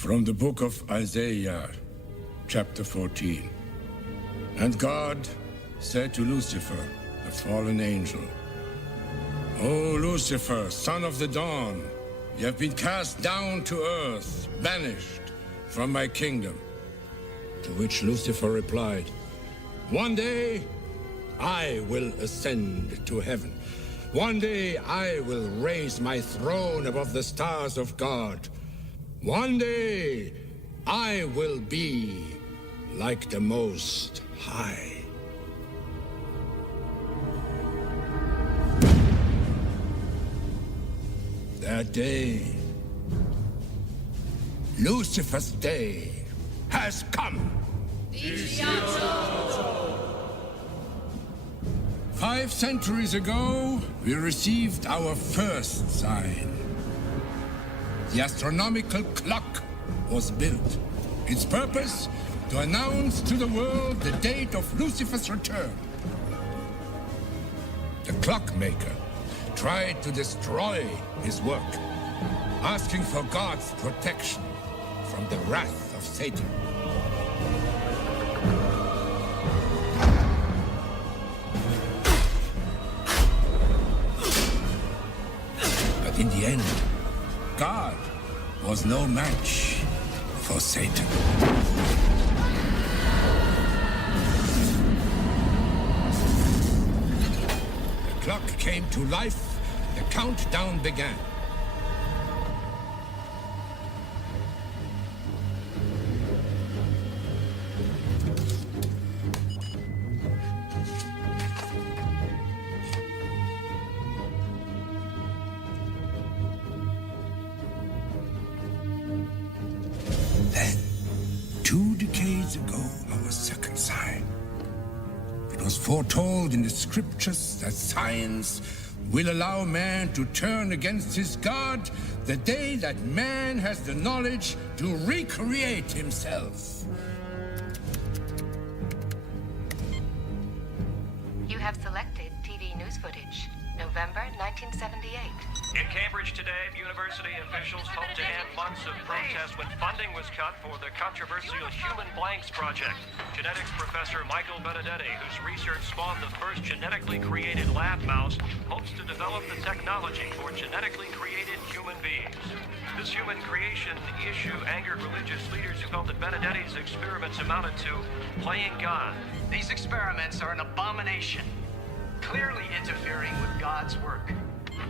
From the book of Isaiah, chapter 14. And God said to Lucifer, the fallen angel, "O Lucifer, son of the dawn, you have been cast down to earth, banished from my kingdom." To which Lucifer replied, "One day I will ascend to heaven. One day I will raise my throne above the stars of God. One day I will be like the Most High." That day, Lucifer's day, has come. 5 centuries ago, we received our first sign. The astronomical clock was built. Its purpose, to announce to the world the date of Lucifer's return. The clockmaker tried to destroy his work, asking for God's protection from the wrath of Satan. But in the end, God was no match for Satan. The clock came to life, the countdown began. Then, 2 decades ago, our second sign. It was foretold in the scriptures that science will allow man to turn against his God the day that man has the knowledge to recreate himself. You have selected TV news footage, November 1978. In Cambridge today, university officials hope to end months of protest when funding was cut for the controversial Human Blanks Project. Genetics professor Michael Benedetti, whose research spawned the first genetically created lab mouse, hopes to develop the technology for genetically created human beings. This human creation issue angered religious leaders who felt that Benedetti's experiments amounted to playing God. These experiments are an abomination, clearly interfering with God's work.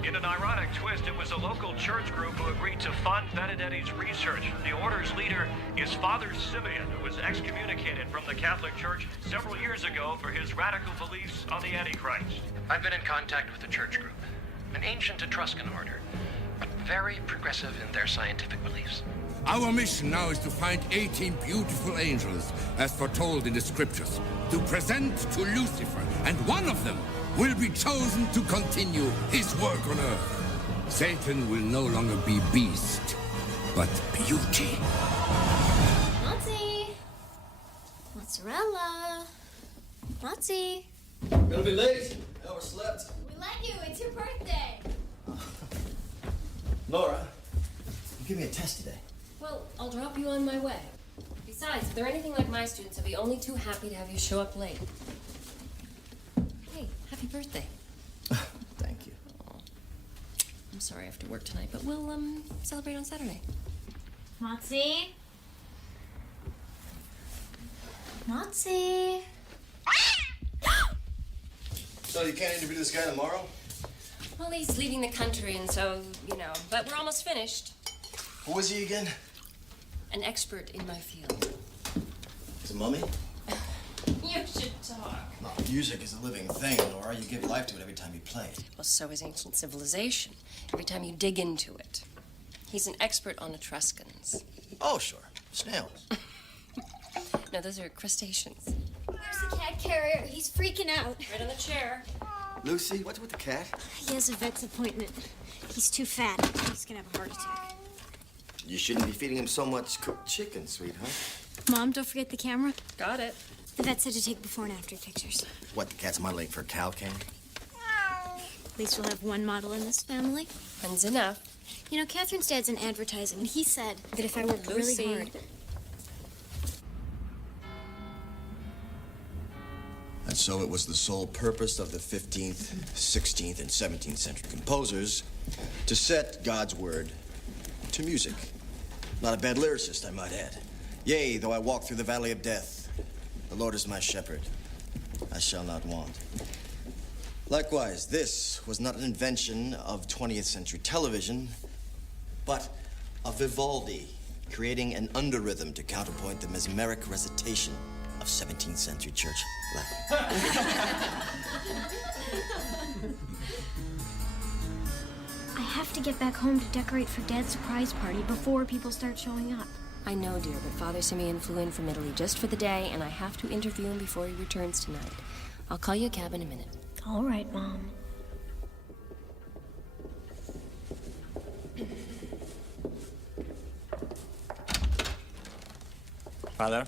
In an ironic twist, it was a local church group who agreed to fund Benedetti's research. The order's leader is Father Simeon, who was excommunicated from the Catholic Church several years ago for his radical beliefs on the Antichrist. I've been in contact with the church group, an ancient Etruscan order, but very progressive in their scientific beliefs. Our mission now is to find 18 beautiful angels, as foretold in the scriptures, to present to Lucifer, and one of them will be chosen to continue his work on earth. Satan will no longer be beast, but beauty. Nazi! Mozzarella! Nazi! Gonna be late. Overslept. We like you, it's your birthday! Laura, you give me a test today. Well, I'll drop you on my way. Besides, if they're anything like my students, I'll be only too happy to have you show up late. Hey, happy birthday. Thank you. Oh, I'm sorry I have to work tonight, but we'll celebrate on Saturday. Nazi! Nazi! So you can't interview this guy tomorrow? Well, he's leaving the country, and so, but we're almost finished. Who was he again? An expert in my field. Is it Mummy? You should talk. No, music is a living thing, Laura. You give life to it every time you play it. Well, so is ancient civilization. Every time you dig into it. He's an expert on Etruscans. Oh, sure. Snails. No, those are crustaceans. Where's the cat carrier? He's freaking out. Right on the chair. Lucy, what's with the cat? He has a vet's appointment. He's too fat. He's gonna have a heart attack. You shouldn't be feeding him so much cooked chicken, sweetheart. Mom, don't forget the camera. Got it. The vet said to take before and after pictures. What, the cat's modeling for cow can? At least we'll have one model in this family. One's enough. You know, Catherine's dad's in advertising, and he said that if I worked really hard... And so it was the sole purpose of the 15th, 16th, and 17th century composers to set God's word to music. Not a bad lyricist, I might add. Yea, though I walk through the valley of death, the Lord is my shepherd. I shall not want. Likewise, this was not an invention of 20th century television, but of Vivaldi, creating an underrhythm to counterpoint the mesmeric recitation of 17th century church Latin. I have to get back home to decorate for Dad's surprise party before people start showing up. I know, dear, but Father Simeon flew in from Italy just for the day, and I have to interview him before he returns tonight. I'll call you a cab in a minute. All right, Mom. Father?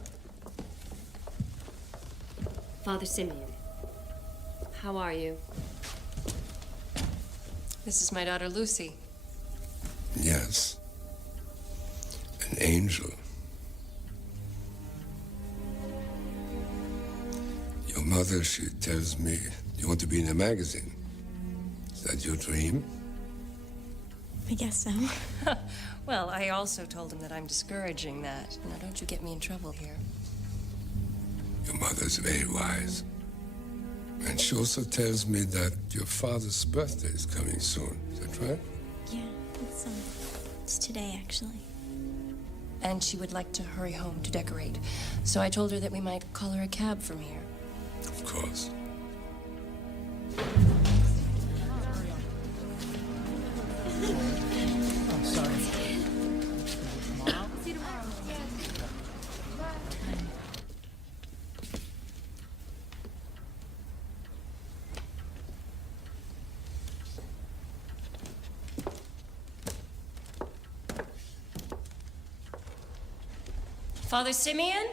Father Simeon, how are you? This is my daughter, Lucy. Yes. An angel. Your mother, she tells me you want to be in a magazine. Is that your dream? I guess so. Well, I also told him that I'm discouraging that. Now, don't you get me in trouble here. Your mother's very wise. And she also tells me that your father's birthday is coming soon. Is that right? Yeah, it's today, actually. And she would like to hurry home to decorate. So I told her that we might call her a cab from here. Of course. I'm sorry. Father Simeon?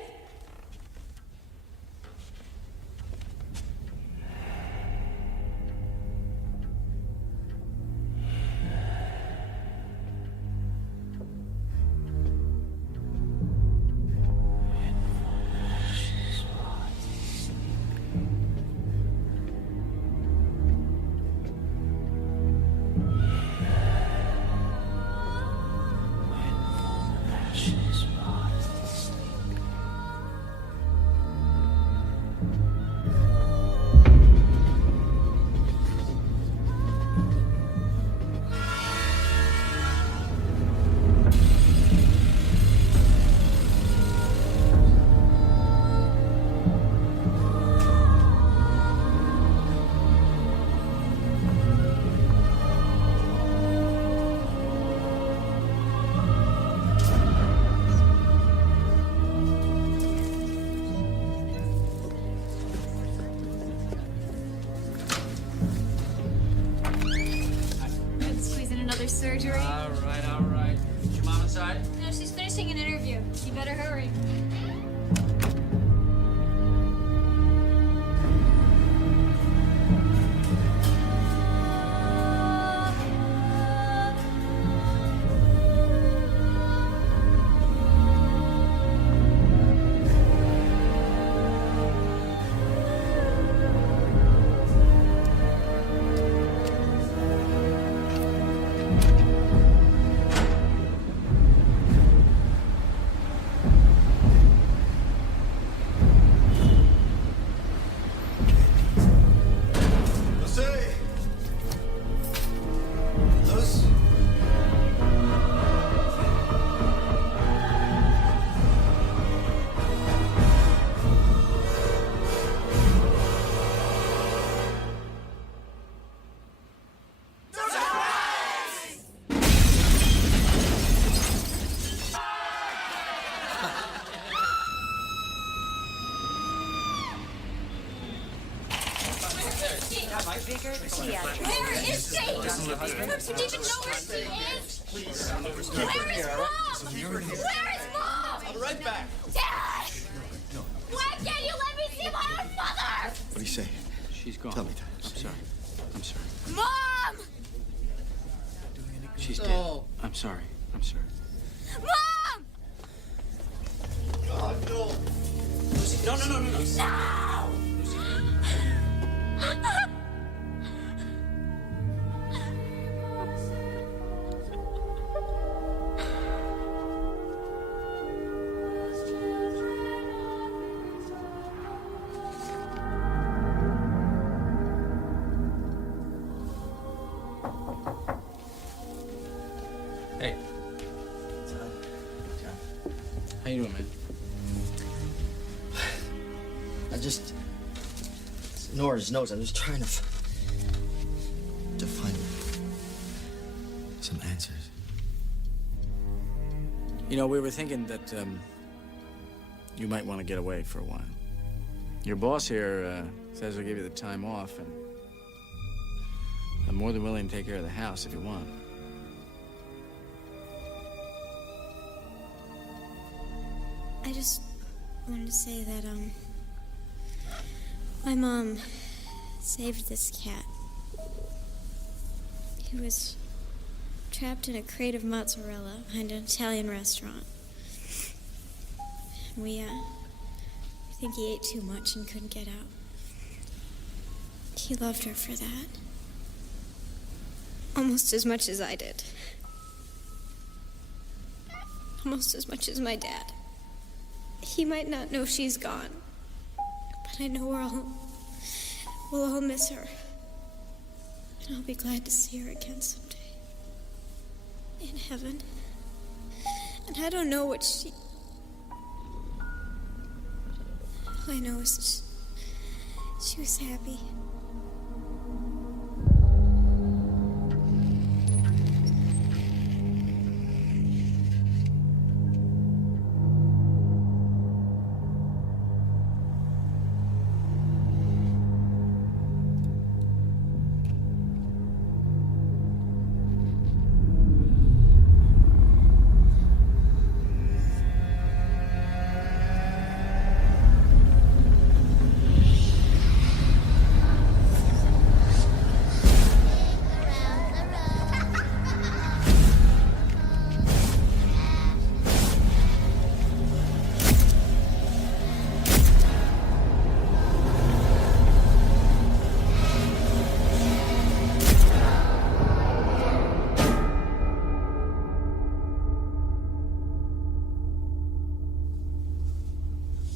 Surgery. All right. Is your mom inside? No, she's finishing an interview. You better hurry. Where is she? Don't you even know where she is? Where is Mom? Where is Mom? I'll be right back. Dad! Why can't you let me see my own mother? What do you say? She's gone. Tell me. I'm sorry. Mom! She's So- dead. I'm sorry. I'm sorry. Mom! God, no. Lucy, no. No! Hey. How you doing, man? Nora's notes. I'm just trying to find some answers. You know, we were thinking that you might want to get away for a while. Your boss here says he'll give you the time off, and I'm more than willing to take care of the house if you want. I just wanted to say that, my mom saved this cat. He was trapped in a crate of mozzarella behind an Italian restaurant. We think he ate too much and couldn't get out. He loved her for that. Almost as much as I did. Almost as much as my dad. He might not know she's gone, but I know we'll all miss her. And I'll be glad to see her again someday. In heaven. And I don't know what all I know is she was happy.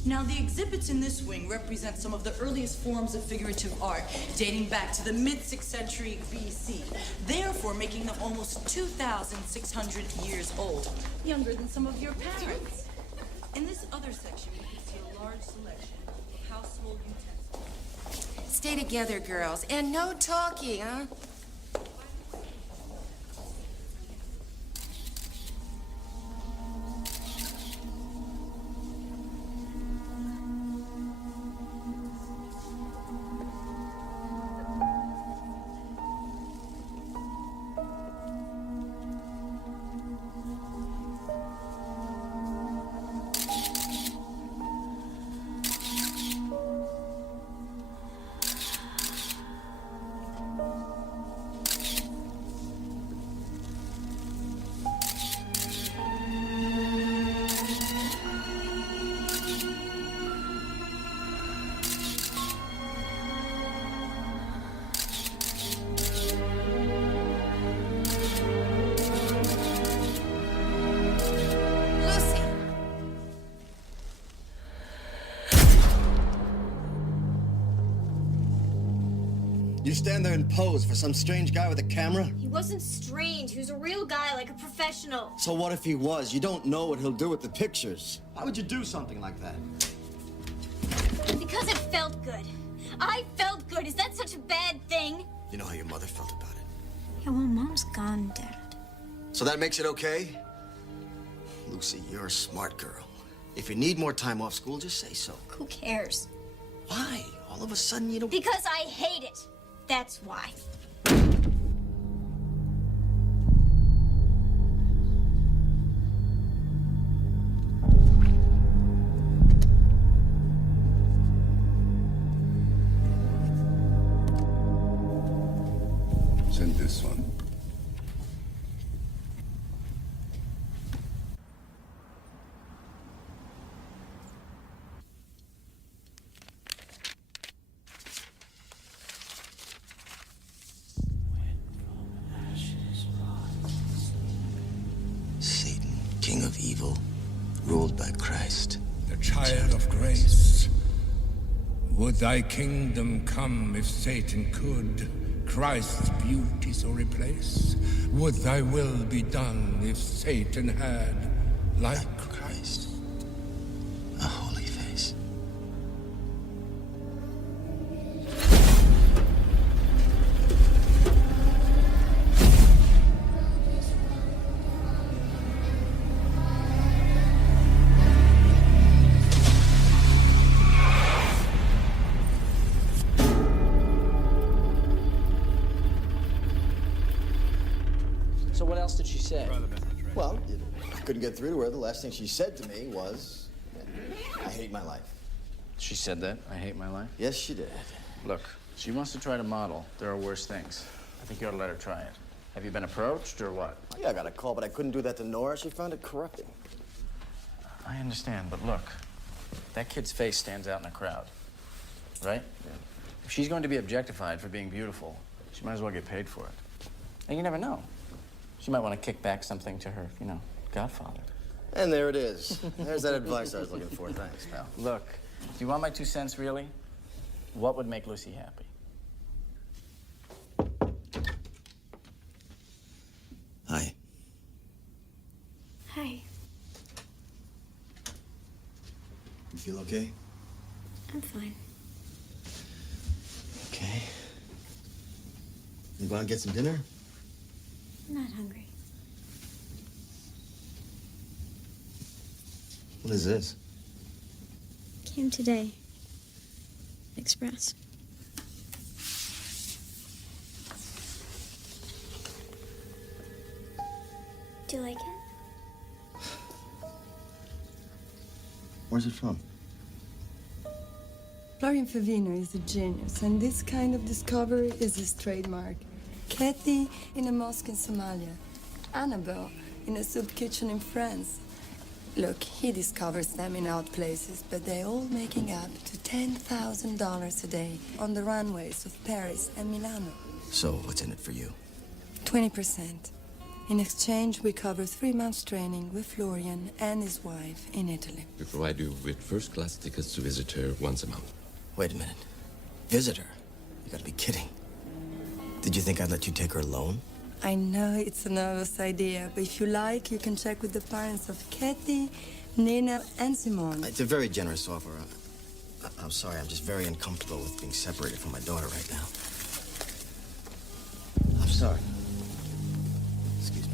Now, the exhibits in this wing represent some of the earliest forms of figurative art, dating back to the mid-6th century BC, therefore making them almost 2,600 years old, younger than some of your parents. In this other section, you can see a large selection of household utensils. Stay together, girls, and no talking, huh? You stand there and pose for some strange guy with a camera? He wasn't strange. He was a real guy, like a professional. So what if he was? You don't know what he'll do with the pictures. Why would you do something like that? Because it felt good. I felt good. Is that such a bad thing? You know how your mother felt about it. Yeah, well, Mom's gone, Dad. So that makes it okay? Lucy, you're a smart girl. If you need more time off school, just say so. Who cares? Why? All of a sudden you don't... Because I hate it. That's why. Send this one. Christ. The child of grace. Would thy kingdom come if Satan could Christ's beauty so replace? Would thy will be done if Satan had, like Christ, a holy face? So what else did she say? Well, I couldn't get through to her. The last thing she said to me was, I hate my life. She said that? I hate my life? Yes, she did. Look, she wants to try to model. There are worse things. I think you ought to let her try it. Have you been approached or what? Yeah, I got a call, but I couldn't do that to Nora. She found it corrupting. I understand, but look, that kid's face stands out in a crowd, right? Yeah. If she's going to be objectified for being beautiful, she might as well get paid for it. And you never know. She might want to kick back something to her, godfather. And there it is. There's that advice I was looking for. Thanks, pal. Look, do you want my 2 cents, really? What would make Lucy happy? Hi. Hi. You feel okay? I'm fine. Okay. You want to get some dinner? I'm not hungry. What is this? Came today. Express. Do you like it? Where's it from? Florian Favino is a genius, and this kind of discovery is his trademark. Kathy in a mosque in Somalia. Annabelle in a soup kitchen in France. Look, he discovers them in odd places, but they're all making up to $10,000 a day on the runways of Paris and Milano. So, what's in it for you? 20%. In exchange, we cover 3 months training with Florian and his wife in Italy. We provide you with first-class tickets to visit her once a month. Wait a minute. Visitor? You gotta be kidding. Did you think I'd let you take her alone? I know it's a nervous idea, but if you like, you can check with the parents of Kathy, Nina, and Simone. It's a very generous offer. I'm sorry, I'm just very uncomfortable with being separated from my daughter right now. I'm sorry. Excuse me.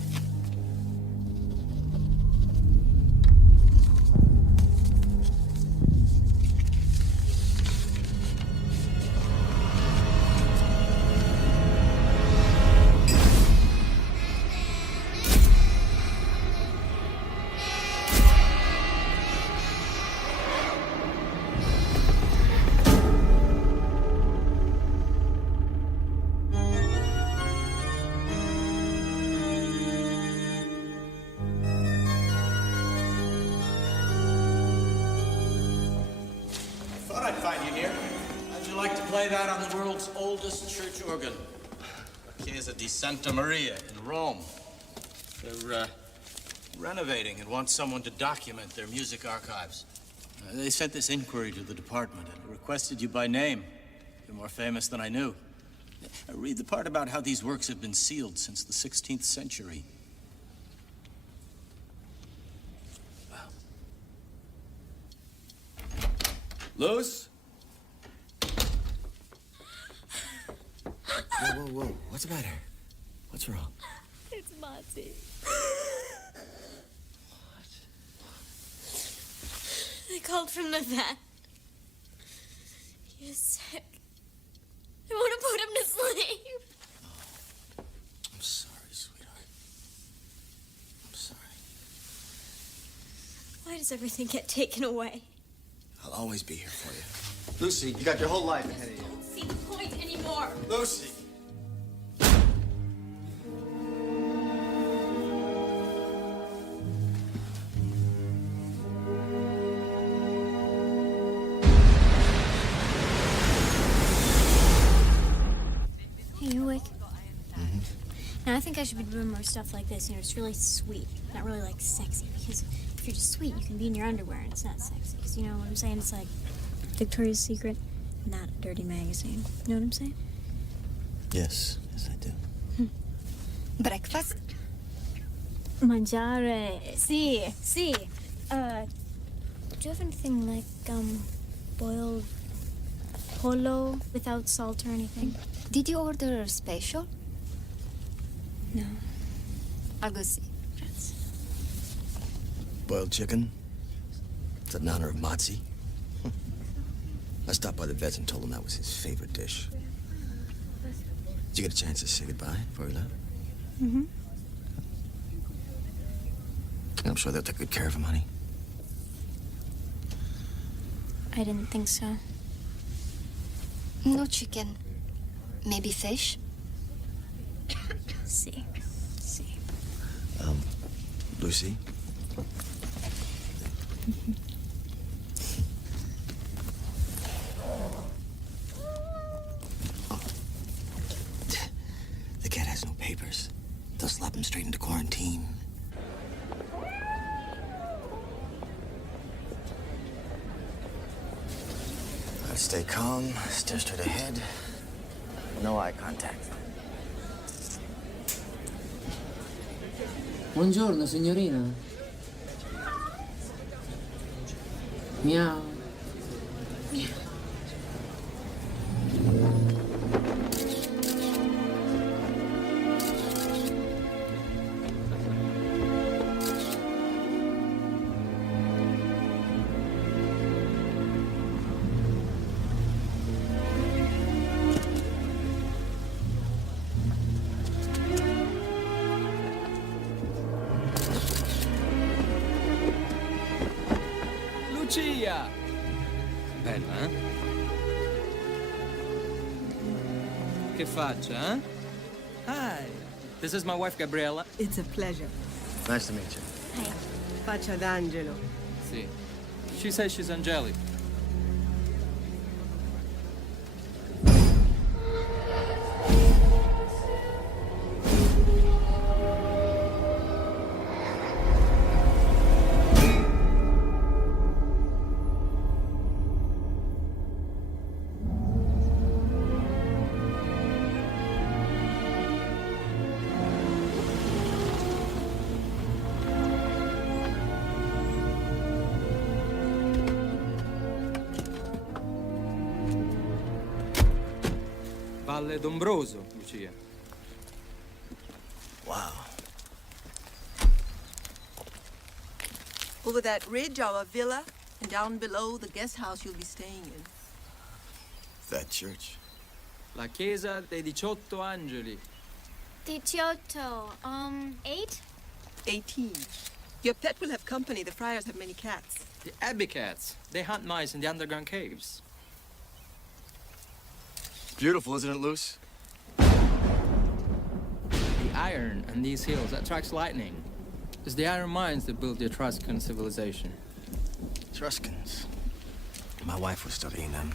Thought I'd find you here. How'd you like to play that on the world's oldest church organ? La Chiesa di Santa Maria in Rome. They're renovating and want someone to document their music archives. They sent this inquiry to the department and requested you by name. You're more famous than I knew. Read the part about how these works have been sealed since the 16th century. Luce? Whoa. What's the matter? What's wrong? It's Monty. They called from the vet. He is sick. I want to put him to sleep. I'm sorry, sweetheart. I'm sorry. Why does everything get taken away? I'll always be here for you. Lucy, you got your whole life ahead of you. I don't see the point anymore. Lucy! Are you awake? Now, I think I should be doing more stuff like this. You know, it's really sweet, not really, like, sexy. Because if you're just sweet, you can be in your underwear and it's not sexy. Because, you know what I'm saying? It's like Victoria's Secret, not a dirty magazine. You know what I'm saying? Yes, I do. Breakfast? Mangiare. Sì. Do you have anything like, boiled polo without salt or anything? Did you order a special? No. I'll go see. Boiled chicken? It's in honor of Motzi. I stopped by the vet's and told him that was his favorite dish. Did you get a chance to say goodbye before he left? Mm-hmm. I'm sure they'll take good care of him, honey. I didn't think so. No chicken. Maybe fish? See. Lucy? The cat has no papers. They'll slap him straight into quarantine. Let's stay calm, stare straight ahead. No eye contact. Buongiorno, signorina. Miau. Lucia! Bella, eh? Che faccia, eh? Hi, this is my wife, Gabriella. It's a pleasure. Nice to meet you. Hi. Faccia d'angelo. Sì. She says she's angelic. Valle d'Ombroso, Lucia. Wow. Over that ridge, our villa, and down below, the guest house you'll be staying in. That church. La chiesa dei 18 angeli. 18. 8? 18. Your pet will have company. The friars have many cats. The abbey cats. They hunt mice in the underground caves. Beautiful, isn't it, Luce? The iron on these hills attracts lightning. It's the iron mines that built the Etruscan civilization. Etruscans. My wife was studying them.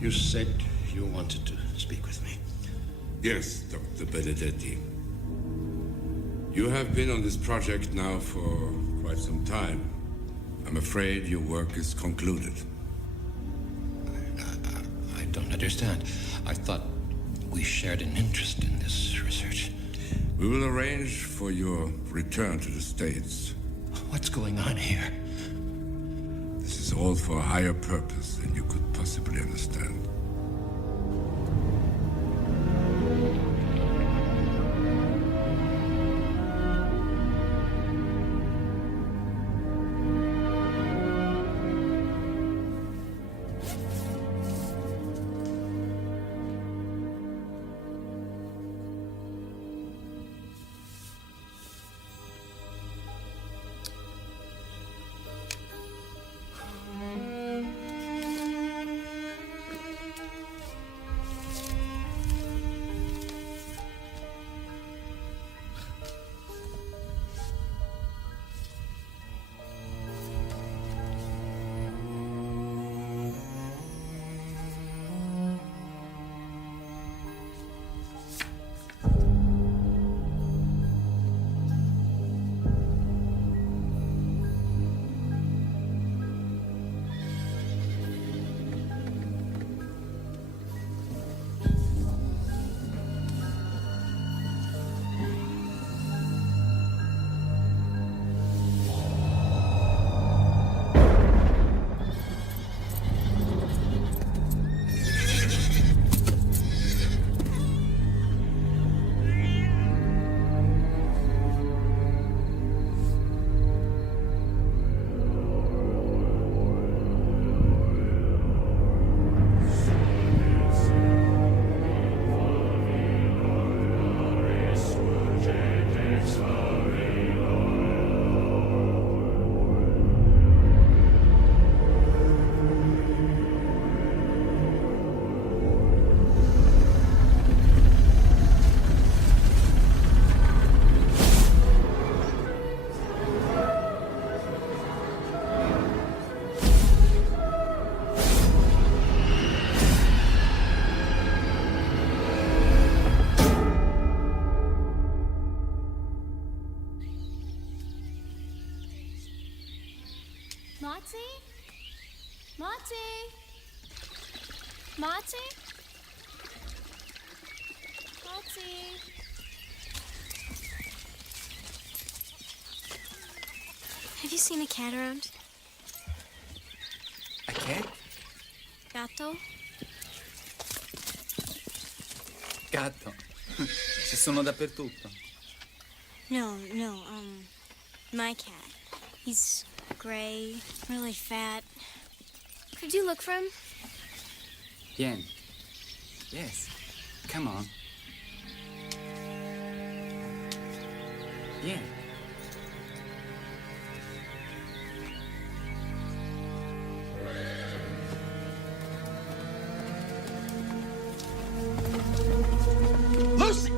You said you wanted to speak with me. Yes, Dr. Benedetti. You have been on this project now for quite some time. I'm afraid your work is concluded. I don't understand. I thought we shared an interest in this research. We will arrange for your return to the States. What's going on here? This is all for a higher purpose than you could possibly understand. Motzi? Motzi? Motzi? Motzi? Have you seen a cat around? A cat? Gatto? Gatto. Ci sono dappertutto. No, my cat. He's gray, really fat. Could you look for him? Vieni. Yes. Come on. Vieni. Lucy!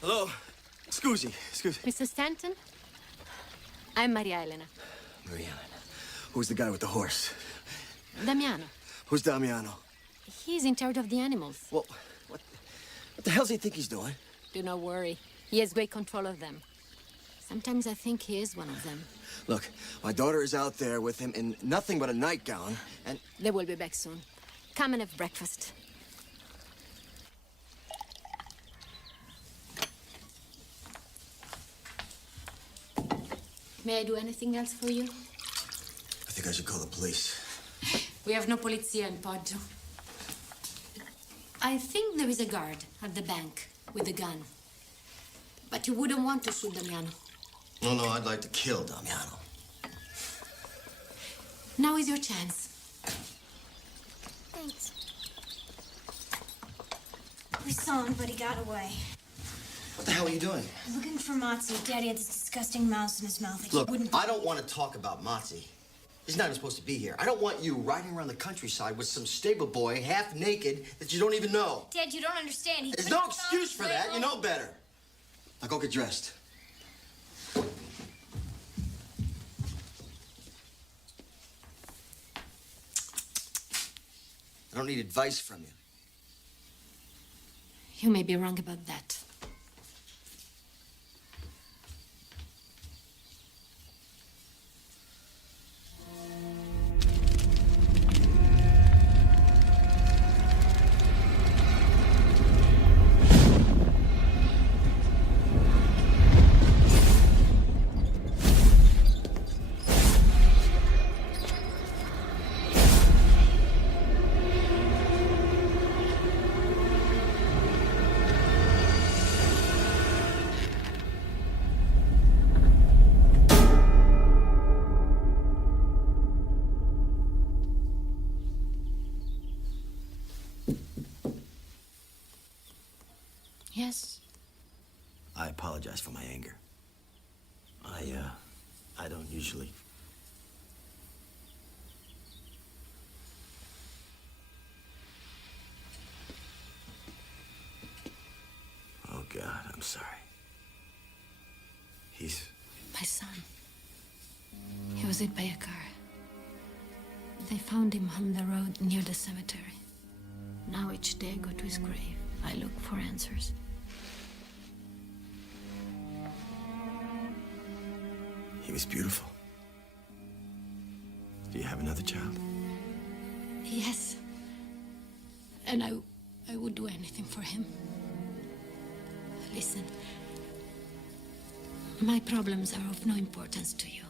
Hello? Scusi. Mr. Stanton? I'm Maria Elena. Maria Elena. Who's the guy with the horse? Damiano. Who's Damiano? He's in charge of the animals. Well, what the hell does he think he's doing? Do not worry. He has great control of them. Sometimes I think he is one of them. Look, my daughter is out there with him in nothing but a nightgown, and... They will be back soon. Come and have breakfast. May I do anything else for you? I think I should call the police. We have no polizia in Poggio. I think there is a guard at the bank with a gun. But you wouldn't want to shoot Damiano. No, I'd like to kill Damiano. Now is your chance. Thanks. We saw him, but he got away. What the hell are you doing? Looking for Motzi. Daddy had this disgusting mouse in his mouth. Like Look, he wouldn't... I don't want to talk about Motzi. He's not even supposed to be here. I don't want you riding around the countryside with some stable boy, half naked, that you don't even know. Dad, you don't understand. He There's put no the excuse for phone that. right You know better. Now go get dressed. I don't need advice from you. You may be wrong about that. Yes. I apologize for my anger. I don't usually... Oh, God, I'm sorry. He's... My son. He was hit by a car. They found him on the road near the cemetery. Now each day I go to his grave. I look for answers. He was beautiful. Do you have another child? Yes. And I would do anything for him. Listen. My problems are of no importance to you.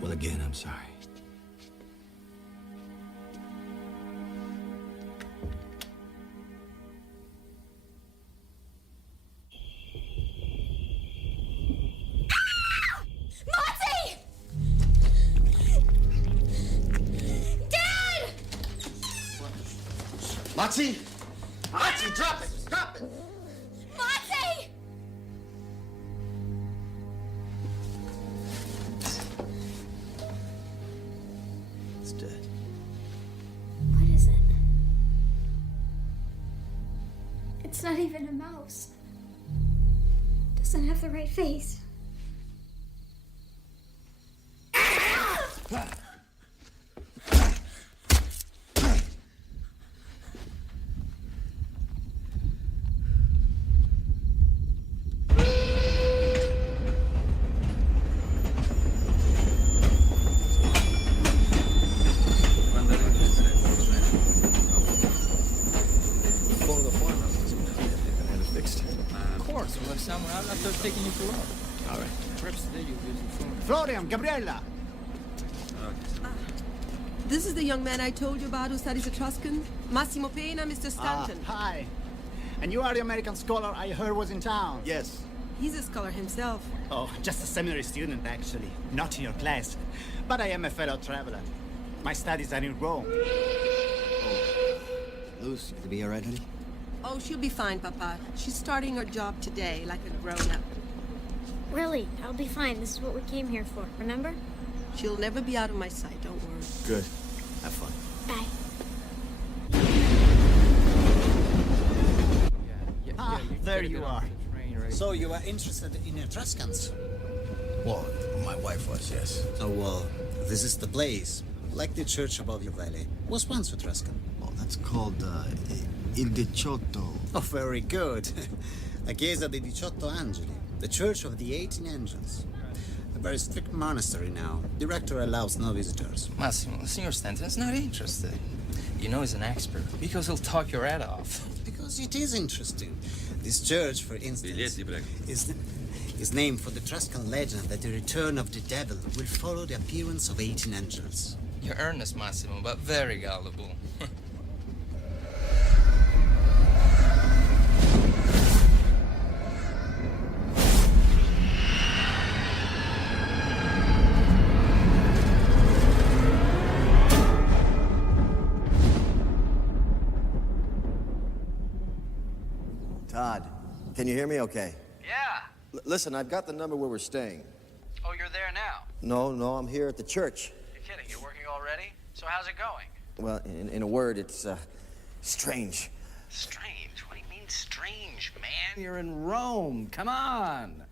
Well, again, I'm sorry. Moxie! Moxie, drop it! Drop it! Monty! It's dead. What is it? It's not even a mouse. Doesn't have the right face. Taking you to work. All right. Perhaps today you'll use the phone. Florian, Gabriella. This is the young man I told you about who studies Etruscan. Massimo Pena, Mr. Stanton. Hi. And you are the American scholar I heard was in town. Yes. He's a scholar himself. Oh, just a seminary student, actually. Not in your class. But I am a fellow traveler. My studies are in Rome. Luce, you gonna be all right, honey? Oh, she'll be fine, Papa. She's starting her job today, like a grown-up. Really, I'll be fine. This is what we came here for, remember? She'll never be out of my sight, don't worry. Good. Have fun. Bye. There you are. So you are interested in Etruscans? Well, my wife was, yes. Oh, well, this is the place. Like the church above your valley. Was once Etruscan. Well, that's called, Il Diciotto. Oh, very good. La Chiesa dei 18 Angeli, the Church of the 18 Angels. A very strict monastery now. The rector allows no visitors. Massimo, Signor Stanton's not interested. You know he's an expert, because he'll talk your head off. Because it is interesting. This church, for instance, is named for the Etruscan legend that the return of the devil will follow the appearance of 18 angels. You're earnest, Massimo, but very gullible. Todd, can you hear me okay? Yeah. Listen, I've got the number where we're staying. Oh, you're there now? No, I'm here at the church. You're kidding. You're working already? So how's it going? Well, in a word, it's, strange. Strange? What do you mean strange, man? You're in Rome. Come on.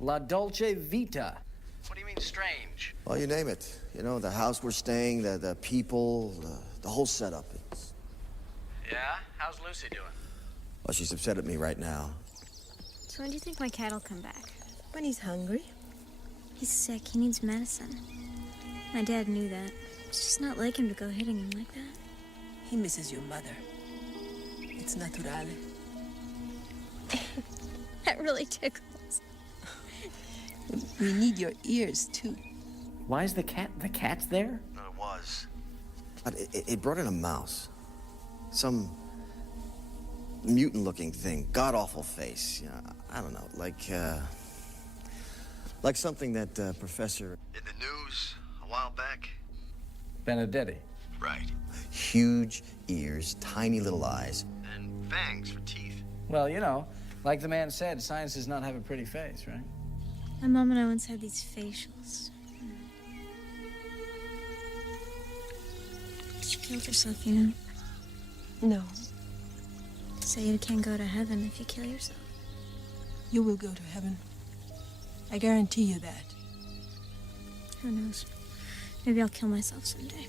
La Dolce Vita. What do you mean strange? Well, you name it. You know, the house we're staying, the people, the whole setup. Yeah? How's Lucy doing? Well, she's upset at me right now. So when do you think my cat will come back? When he's hungry. He's sick. He needs medicine. My dad knew that. It's just not like him to go hitting him like that. He misses your mother. It's naturale. That really tickles. We need your ears, too. Why is the cat's there? No, it was. But it brought in a mouse. Some mutant-looking thing, god-awful face. You know, I don't know, like something that Professor in the news a while back. Benedetti. Right. Huge ears, tiny little eyes, and fangs for teeth. Well, you know, like the man said, science does not have a pretty face, right? My mom and I once had these facials. You killed yourself, you know? No. So you can't go to heaven if you kill yourself. You will go to heaven. I guarantee you that. Who knows? Maybe I'll kill myself someday.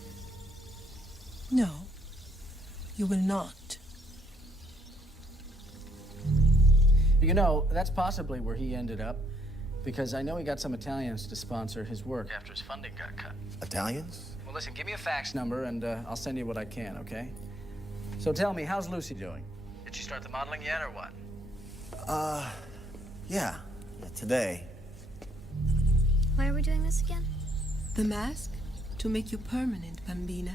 No, you will not. You know, that's possibly where he ended up, because I know he got some Italians to sponsor his work after his funding got cut. Italians? Well, listen, give me a fax Number, and I'll send you what I can, okay? So tell me, how's Lucy doing? Did she start the modeling yet, or what? Yeah, today. Why are we doing this again? The mask? To make you permanent, Bambina.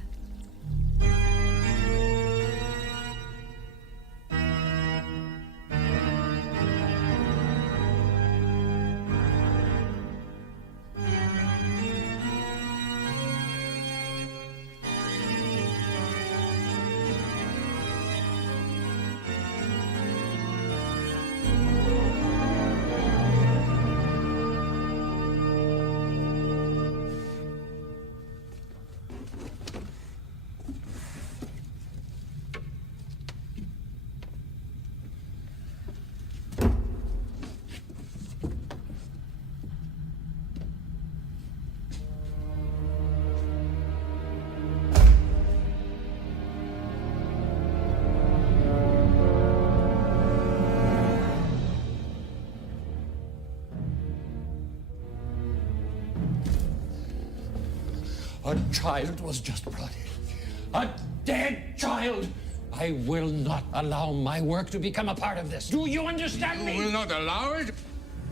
A child was just brought in. A dead child! I will not allow my work to become a part of this. Do you understand me? You will not allow it?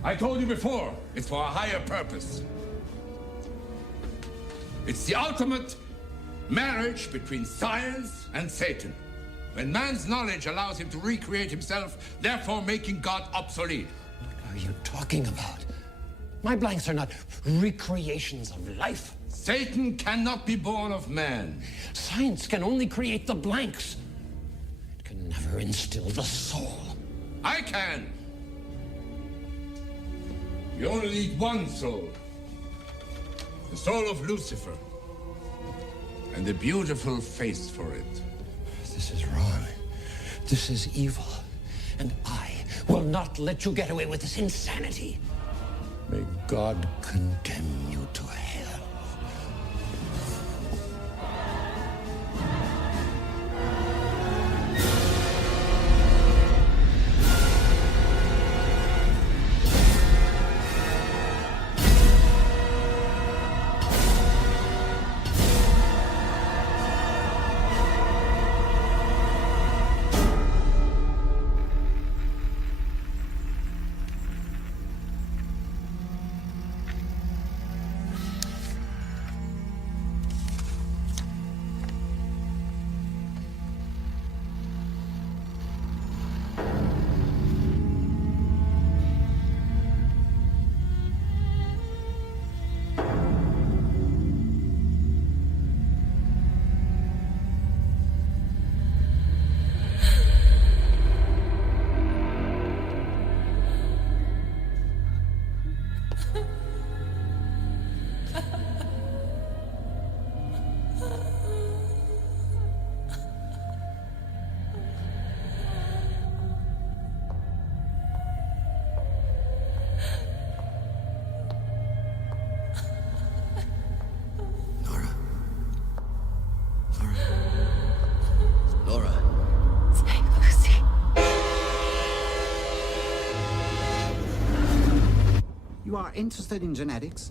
I told you before, it's for a higher purpose. It's the ultimate marriage between science and Satan. When man's knowledge allows him to recreate himself, therefore making God obsolete. What are you talking about? My blanks are not recreations of life. Satan cannot be born of man. Science can only create the blanks. It can never instill the soul. I can. You only need one soul. The soul of Lucifer. And a beautiful face for it. This is wrong. This is evil. And I will not let you get away with this insanity. May God condemn you to hell. You are interested in genetics?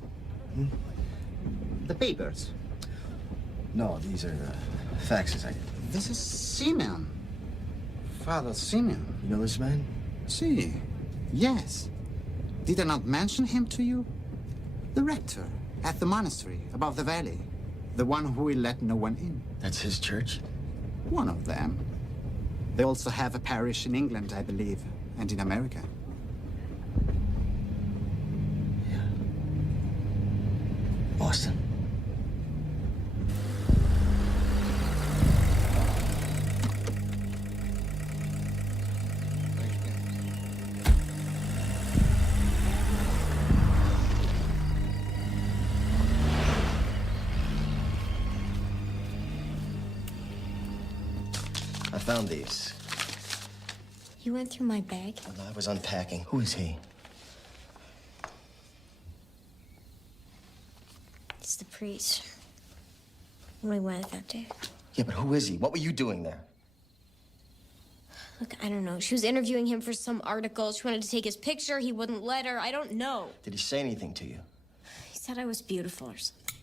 The papers? No, these are faxes. This is Simeon. Father Simeon. You know this man? See. Yes. Did I not mention him to you? The rector at the monastery above the valley. The one who will let no one in. That's his church? One of them. They also have a parish in England, I believe, and in America. Boston. I found these. You went through my bag? When I was unpacking. Who is he? It's the priest. We went that day. Yeah, but who is he? What were you doing there? Look, I don't know. She was interviewing him for some article. She wanted to take his picture. He wouldn't let her. I don't know. Did he say anything to you? He said I was beautiful or something.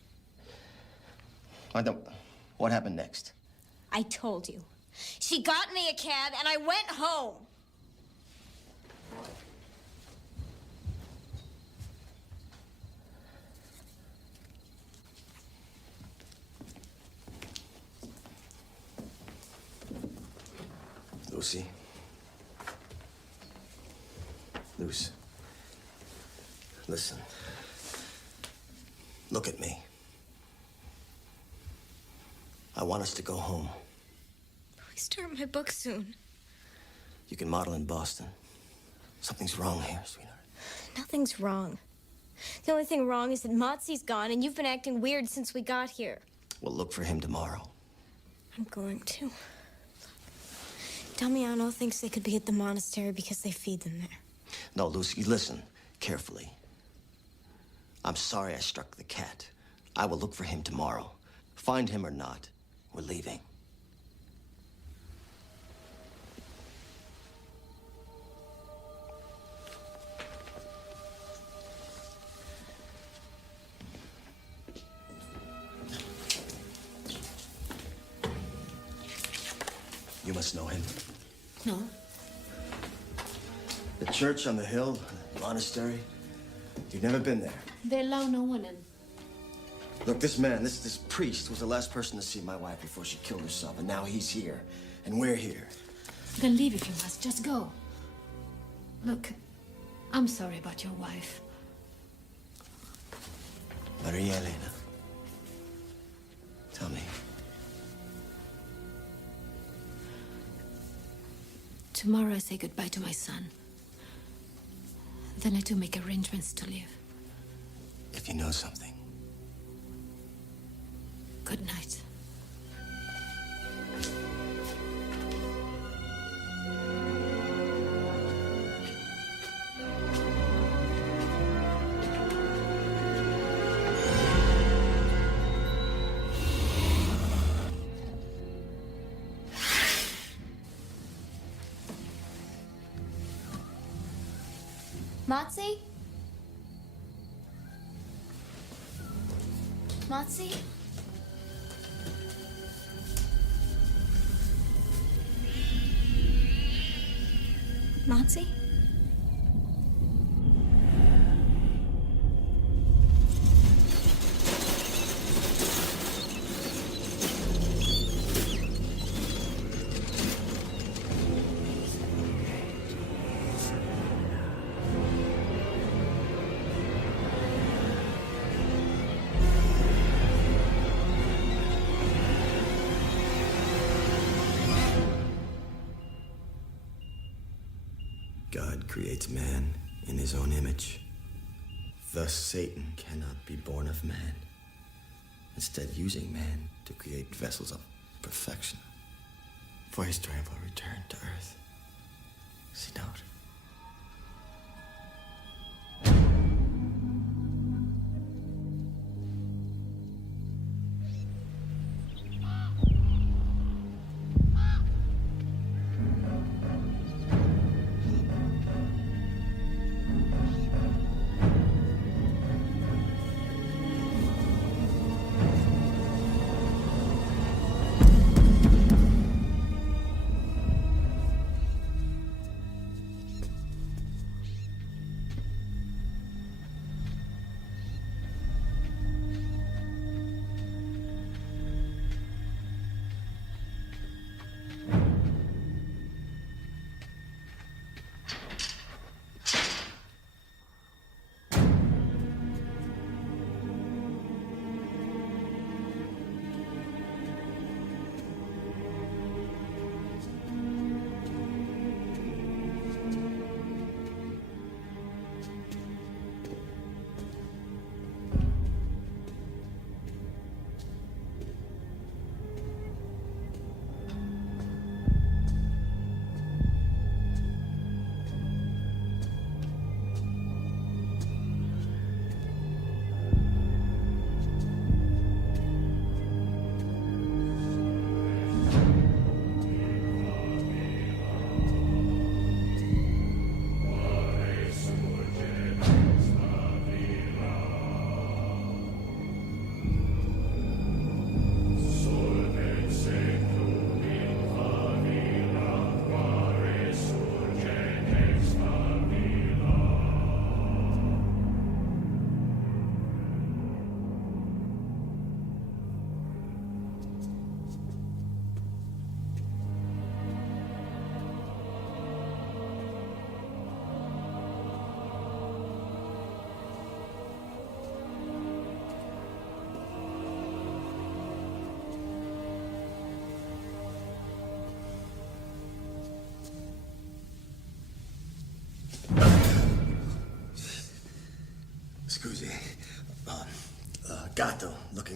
I don't... What happened next? I told you. She got me a cab, and I went home. Lucy. Luce. Listen. Look at me. I want us to go home. We start my book soon. You can model in Boston. Something's wrong here, sweetheart. Nothing's wrong. The only thing wrong is that Motsy's gone, and you've been acting weird since we got here. We'll look for him tomorrow. I'm going to. Look, Damiano thinks they could be at the monastery because they feed them there. No, Lucy, listen carefully. I'm sorry I struck the cat. I will look for him tomorrow. Find him or not, we're leaving. You must know him. No. The church on the hill, the monastery. You've never been there. They allow no one in. Look, this man, this priest, was the last person to see my wife before she killed herself, and now he's here, and we're here. Then leave if you must. Just go. Look, I'm sorry about your wife. Maria Elena, tell me. Tomorrow I say goodbye to my son. Then I do make arrangements to leave. If you know something. Good night. Motsy? Motsy? Motsy? God creates man in his own image. Thus, Satan cannot be born of man, instead using man to create vessels of perfection. For his triumphal return to earth. See note.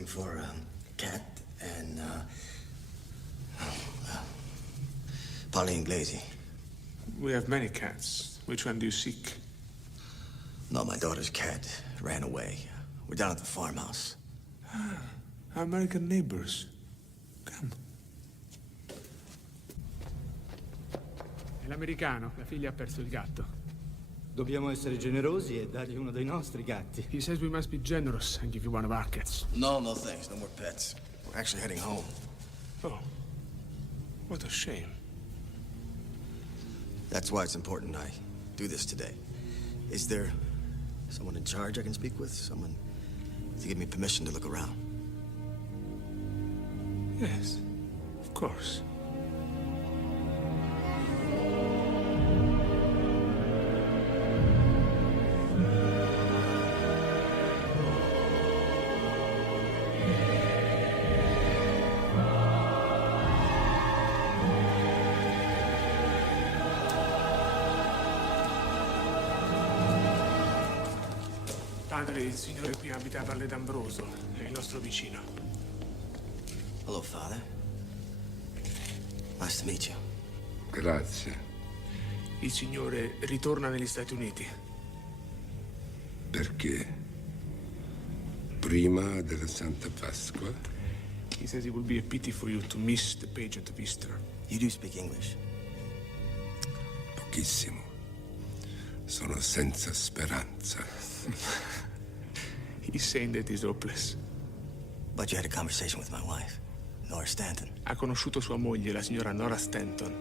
looking for Cat and parli inglese. We have many cats. Which one do you seek? No, my daughter's cat ran away. We're down at the farmhouse. Ah, our American neighbors. Come. È l'americano, la figlia ha perso il gatto. Dobbiamo essere generosi e dargli uno dei nostri gatti. He says we must be generous and give you one of our cats. No, no thanks. No more pets. We're actually heading home. Oh, what a shame. That's why it's important I do this today. Is there someone in charge I can speak with? Someone to give me permission to look around? Yes, of course. Padre, il signore qui abitava a Ledambroso, è il nostro vicino. Hello, Father. Nice to meet you. Grazie. Il signore ritorna negli Stati Uniti. Perché? Prima della Santa Pasqua? He says it will be a pity for you to miss the pageant of Easter. You do speak English? Pochissimo. Sono senza speranza. He's saying that he's hopeless. But you had a conversation with my wife, Nora Stanton. Ha conosciuto sua moglie, la signora Nora Stanton.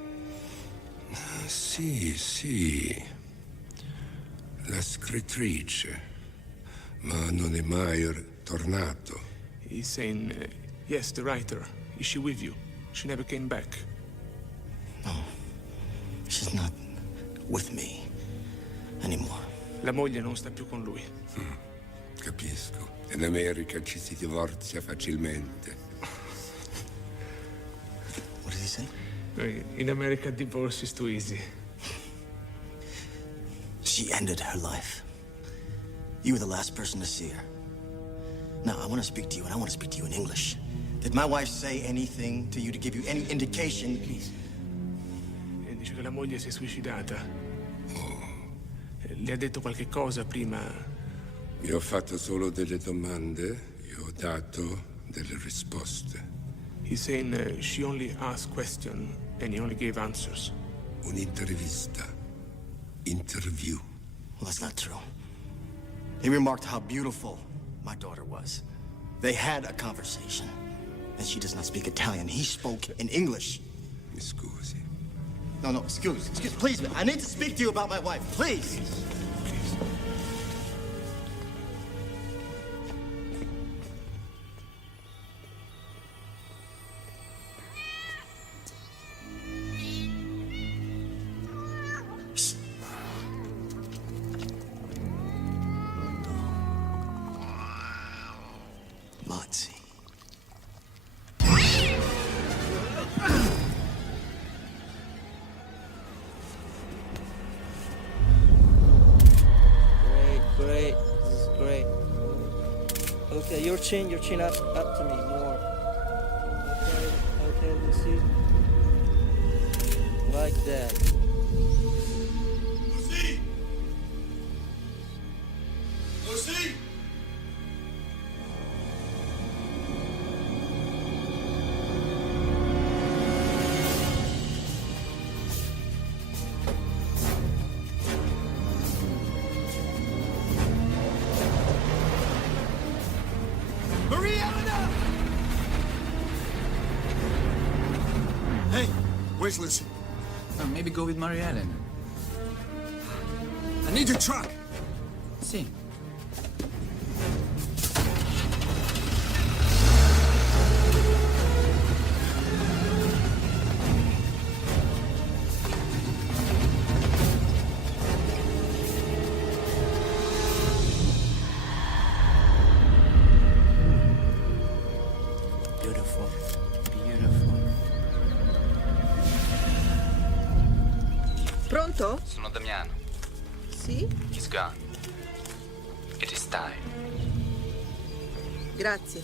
Sì, sì. La scrittrice. Ma non è mai tornato. He's saying, yes, the writer. Is she with you? She never came back. No. She's not with me anymore. La moglie non sta più con lui. Capisco. In America ci si divorzia facilmente. What did he say? In America divorce is too easy. She ended her life. You were the last person to see her. Now, I want to speak to you, and I want to speak to you in English. Did my wife say anything to you to give you any indication? E dice che la moglie si è suicidata. Le ha detto qualche cosa prima? Io ho fatto solo delle domande, io ho dato delle risposte. He's saying she only asked questions and he only gave answers. Un'intervista. Interview. Well, that's not true. He remarked how beautiful my daughter was. They had a conversation. And she does not speak Italian. He spoke in English. Mi scusi. No, excuse. Please, I need to speak to you about my wife. Please. Great. This is great. Okay, your chin up to me more. Okay, Lucy. Like that. Lucy! Lucy! Where's Lucy? Oh, maybe go with Mary Ellen. I need your truck. Sì. Beautiful. Pronto? Sono Damiano. Sì? He's gone. It is time. Grazie.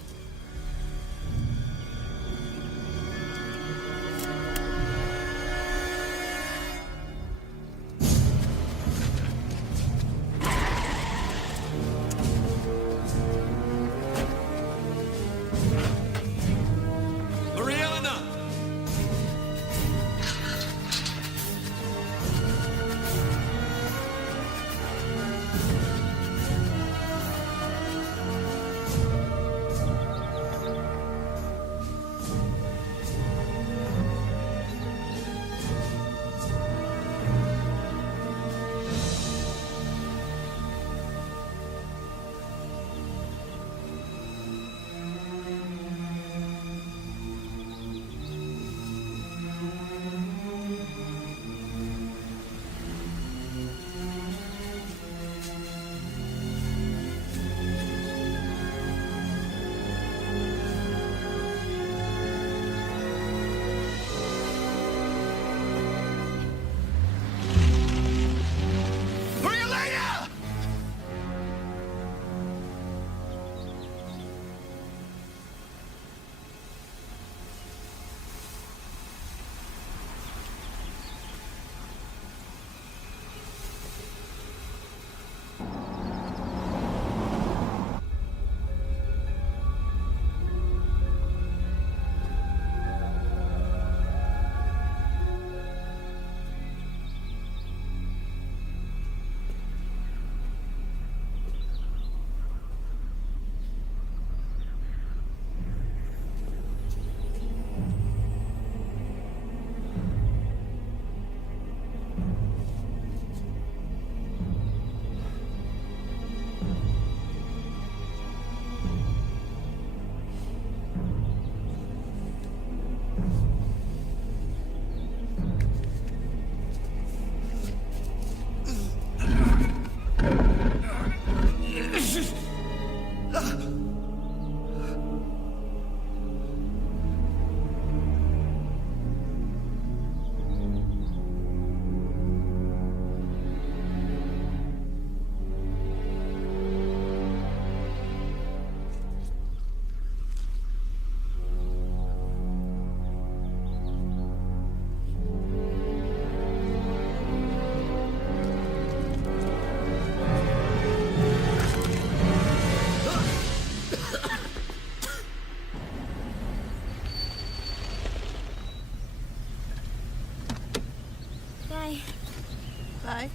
Bye.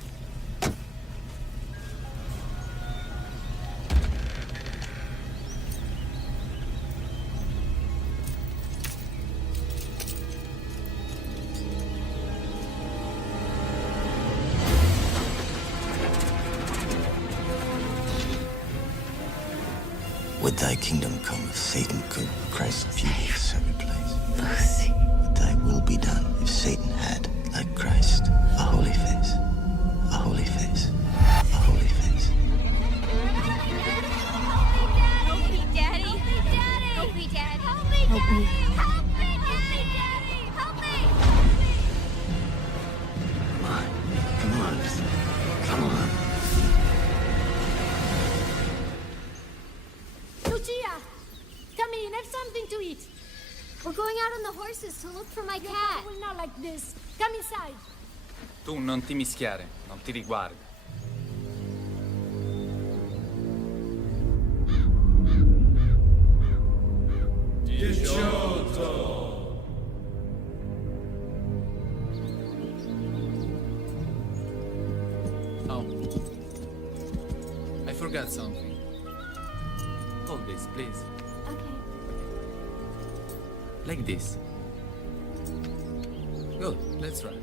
Would thy kingdom come if Satan could Christ's beauty every place? Lucy. Would thy will be done if Satan had, like Christ, a holy face? A holy face. A holy face. Help me, Daddy! Help me, Daddy! Help me, Daddy! Help me! Help me, Daddy! Help me! Come on. Come on. Lucia! Come in, have something to eat. We're going out on the horses to look for my cat. Will not like this. Come inside. Tu non ti mischiare, non ti riguarda. Oh. I forgot something. Hold this, please. Okay. Like this. Good, let's try.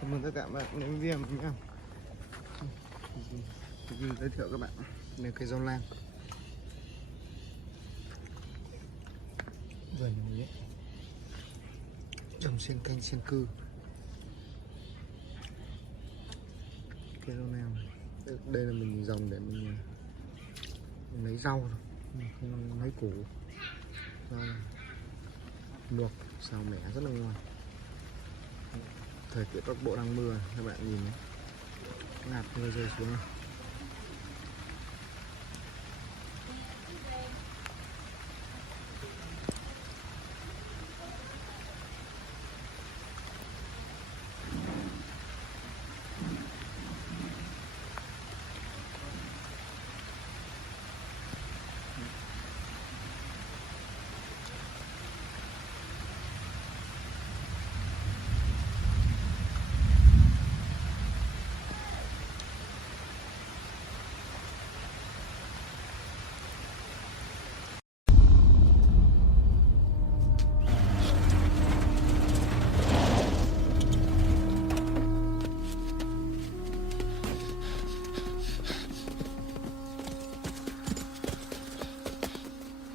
Cảm ơn tất cả các bạn đến với video nhé. Giới thiệu các bạn đây cây rau lang vườn này trồng xuyên canh xuyên cư. Cây rau lang đây là mình dòng để mình lấy rau thôi, mình không lấy củ. Rau luộc xào mẻ rất là ngon. Thời tiết Bắc Bộ đang mưa, các bạn nhìn nhé, hạt mưa rơi xuống này.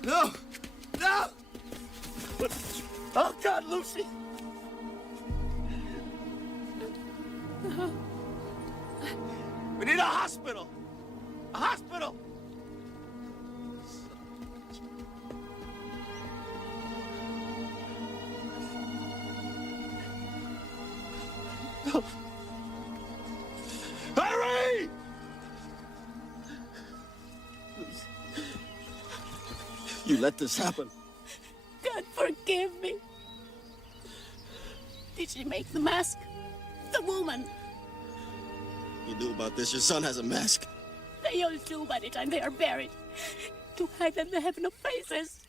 No! No! What? Oh, God, Lucy! We need a hospital! A hospital! No. Hurry! You let this happen. God forgive me. Did she make the mask? The woman. You knew about this. Your son has a mask. you'll do by the time they are buried. To hide them, they have no faces.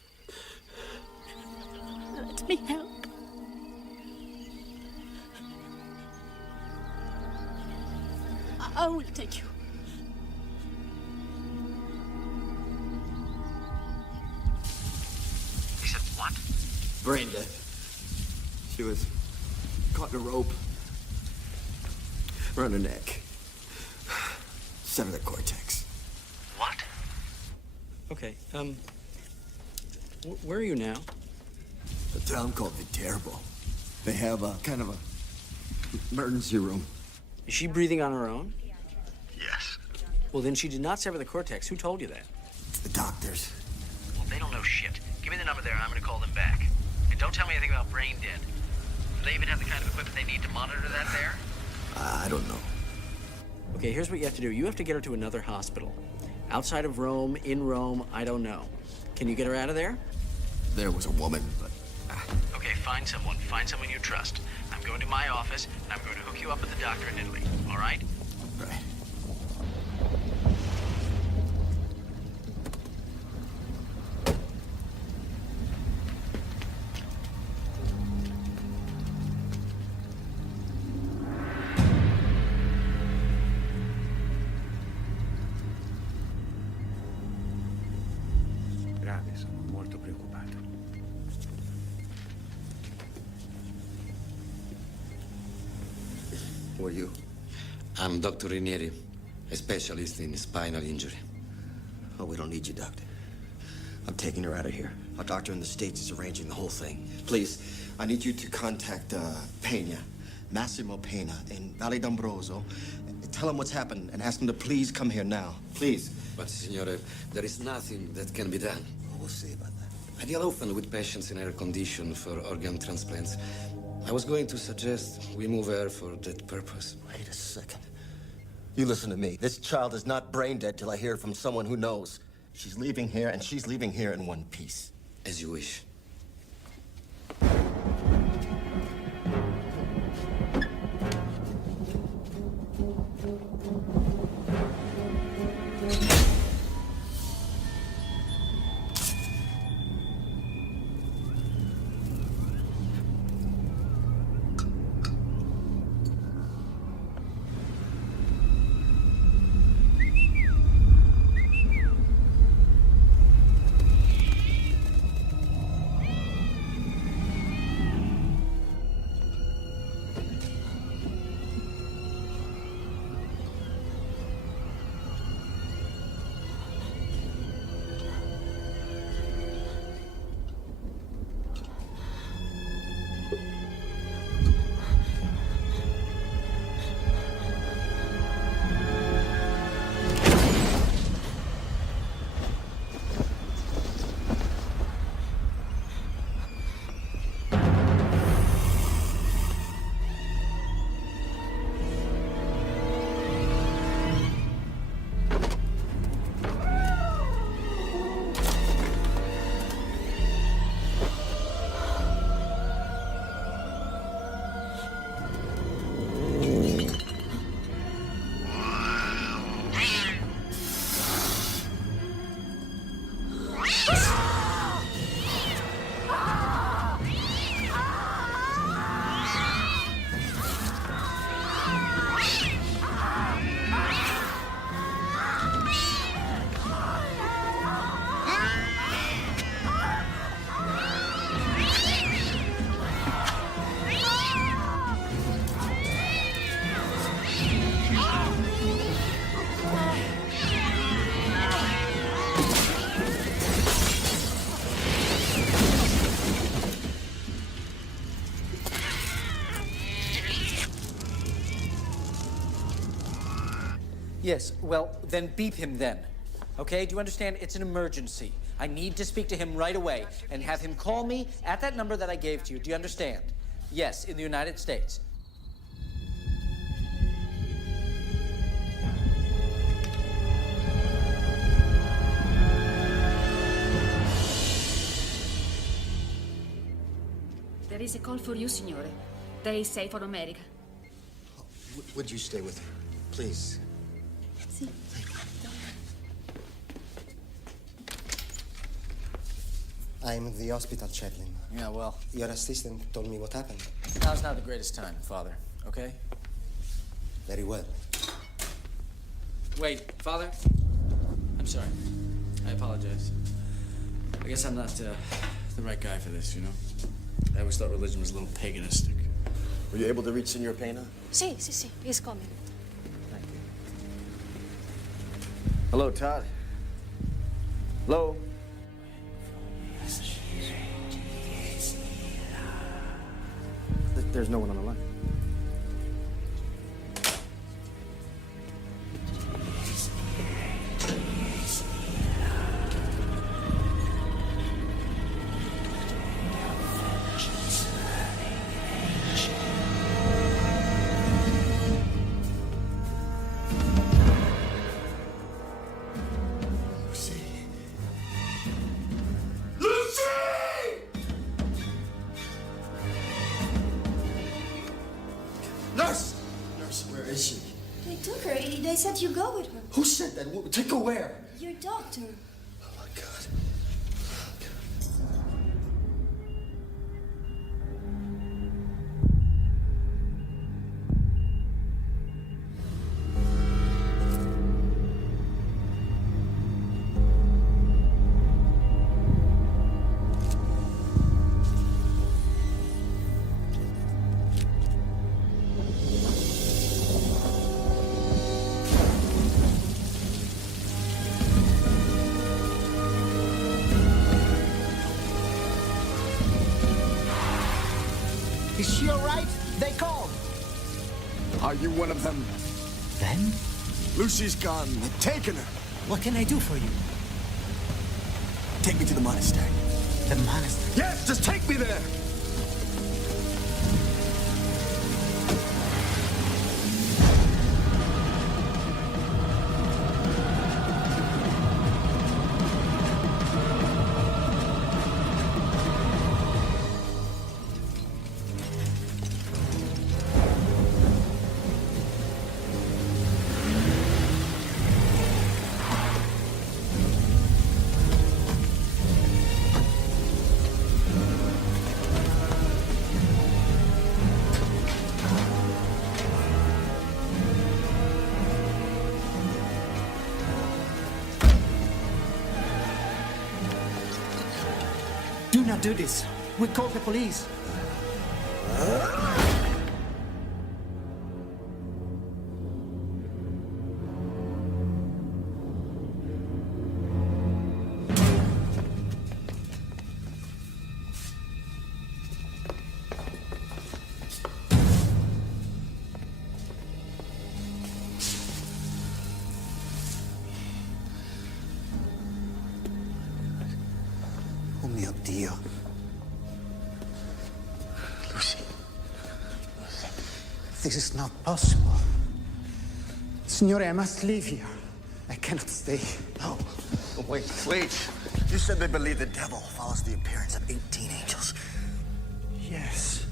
Let me help. I will take you. He said what? Brain dead. She was caught in a rope around her neck. Sever the cortex. What? Okay, where are you now? A town called Viterbo. They have a kind of a emergency room. Is she breathing on her own? Yes. Well, then she did not sever the cortex. Who told you that? The doctors. Well, they don't know shit. Give me the number there, and I'm gonna call them back. And don't tell me anything about brain dead. Do they even have the kind of equipment they need to monitor that there? I don't know. Okay, here's what you have to do. You have to get her to another hospital. Outside of Rome, in Rome, I don't know. Can you get her out of there? There was a woman, but... Okay, find someone. Find someone you trust. I'm going to my office, and I'm going to hook you up with the doctor in Italy. All right? Right. Grave, sono molto preoccupato. Who are you? I'm Dr. Rinieri, a specialist in spinal injury. Oh, we don't need you, doctor. I'm taking her out of here. Our doctor in the States is arranging the whole thing. Please, I need you to contact Pena, Massimo Pena, in Valle d'Ambroso. Tell him what's happened and ask him to please come here now. Please. But, Signore, there is nothing that can be done. We'll see about that. I deal often with patients in her condition for organ transplants. I was going to suggest we move her for that purpose. Wait a second. You listen to me. This child is not brain dead till I hear from someone who knows. She's leaving here, and she's leaving here in one piece. As you wish. Yes, well, then beep him then. Okay, do you understand? It's an emergency. I need to speak to him right away and have him call me at that number that I gave to you. Do you understand? Yes, in the United States. There is a call for you, signore. They say for America. Would you stay with her, please? Sì. I'm the hospital chaplain. Yeah, well. Your assistant told me what happened. Now's not the greatest time, Father, okay? Very well. Wait, Father? I'm sorry. I apologize. I guess I'm not the right guy for this, you know? I always thought religion was a little paganistic. Were you able to reach Senor Pena? Si, he's coming. Thank you. Hello, Todd. Hello? There's no one on the line. Nurse! Nurse, where is she? They took her. They said you go with her. Who said that? Take her where? Your doctor. Oh, my God. Is she all right? They called. Are you one of them? Them? Lucy's gone. They've taken her. What can I do for you? Take me to the monastery. The monastery? Yes, just take me there! Do not do this. We call the police. Oh mio Dio. Lucy. This is not possible. Signore, I must leave here. I cannot stay. No. Wait, please. You said they believe the devil follows the appearance of 18 angels. Yes.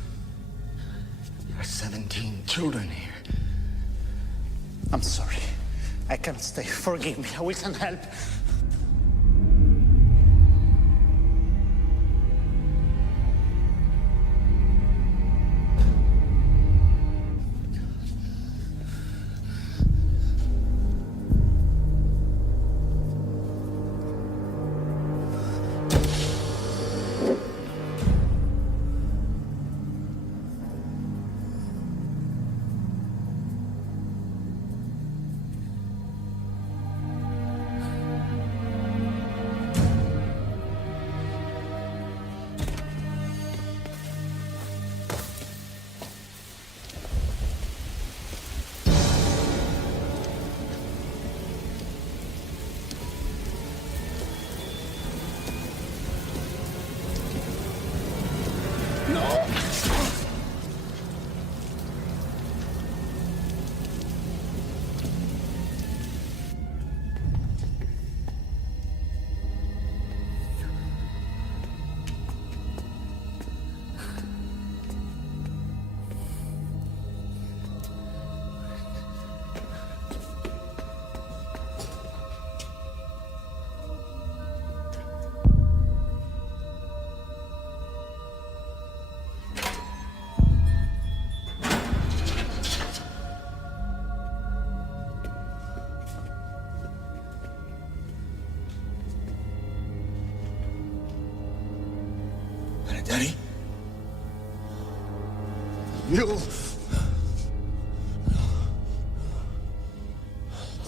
There are 17 children here. I'm sorry. I cannot stay. Forgive me. I will send help. You...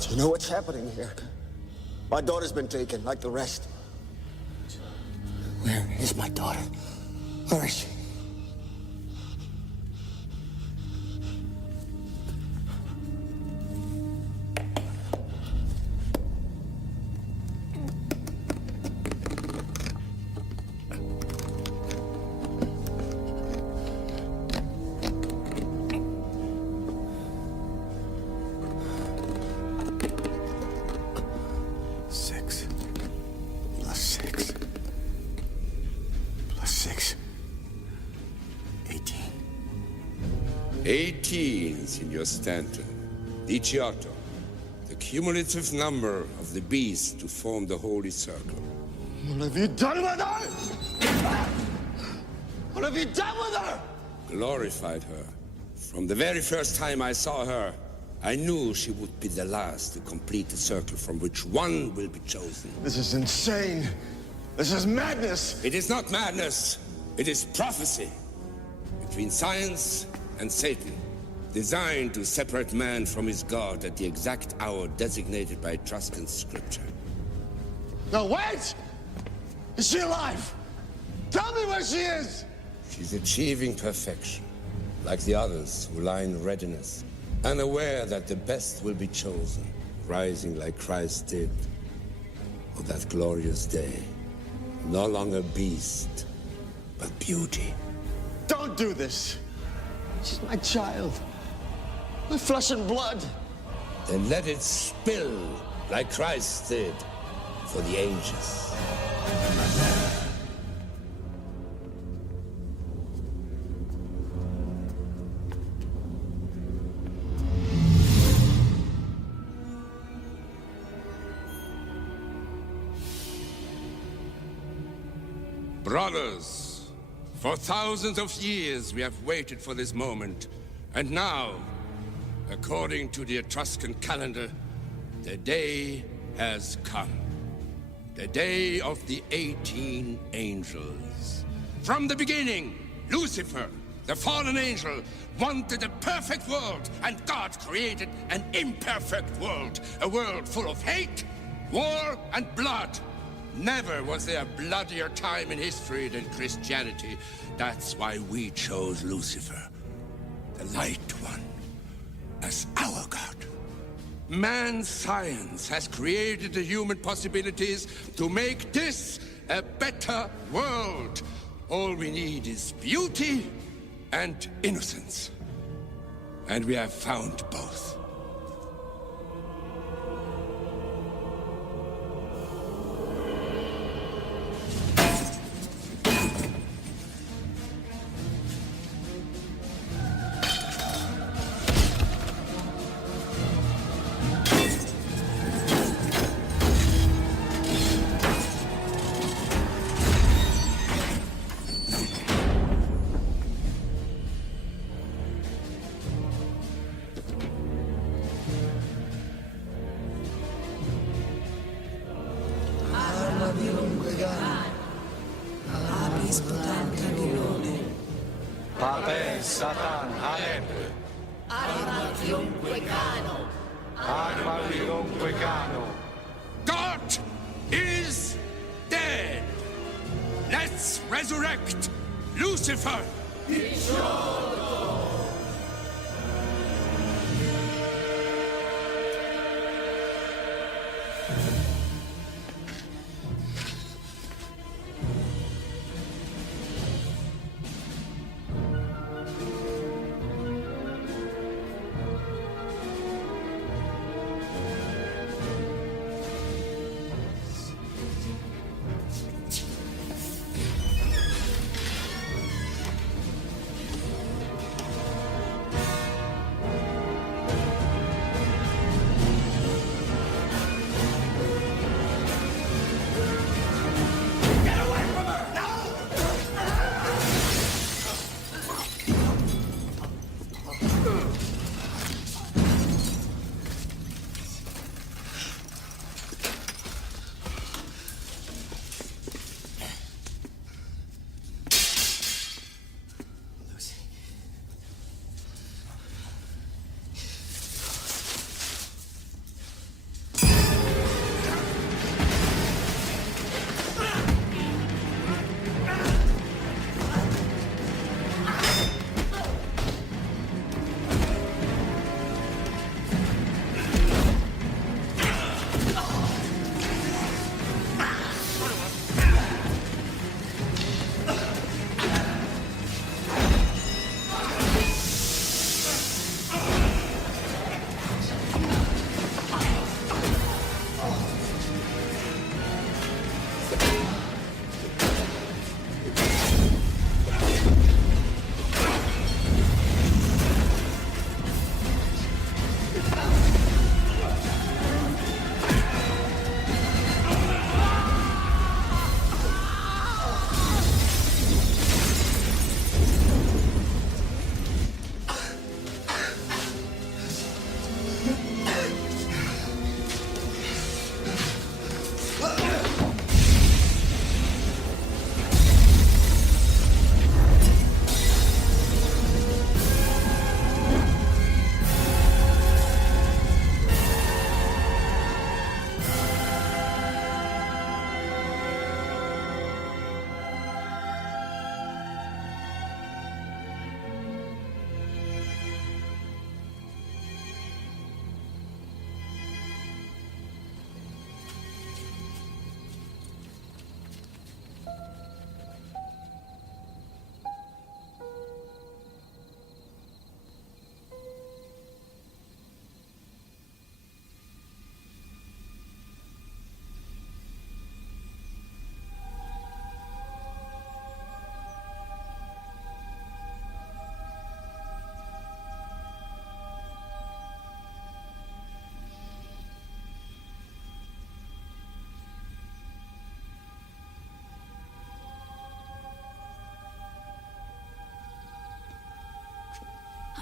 Do you know what's happening here? My daughter's been taken, like the rest. Where is my daughter? Where is she? Signor Stanton. Diciotto, the cumulative number of the beasts to form the Holy Circle. What have you done with her? What have you done with her? Glorified her. From the very first time I saw her, I knew she would be the last to complete the circle from which one will be chosen. This is insane. This is madness. It is not madness. It is prophecy between science and Satan, designed to separate man from his God at the exact hour designated by Etruscan scripture. No, wait! Is she alive? Tell me where she is! She's achieving perfection, like the others who lie in readiness, unaware that the best will be chosen, rising like Christ did on that glorious day. No longer beast, but beauty. Don't do this! She's my child. My flesh and blood. Then let it spill like Christ did for the ages. Brothers, for thousands of years we have waited for this moment, and now, according to the Etruscan calendar, the day has come. The day of the 18 angels. From the beginning, Lucifer, the fallen angel, wanted a perfect world, and God created an imperfect world. A world full of hate, war, and blood. Never was there a bloodier time in history than Christianity. That's why we chose Lucifer, the Light One, as our God. Man's science has created the human possibilities to make this a better world. All we need is beauty and innocence. And we have found both. God is dead. Let's resurrect Lucifer.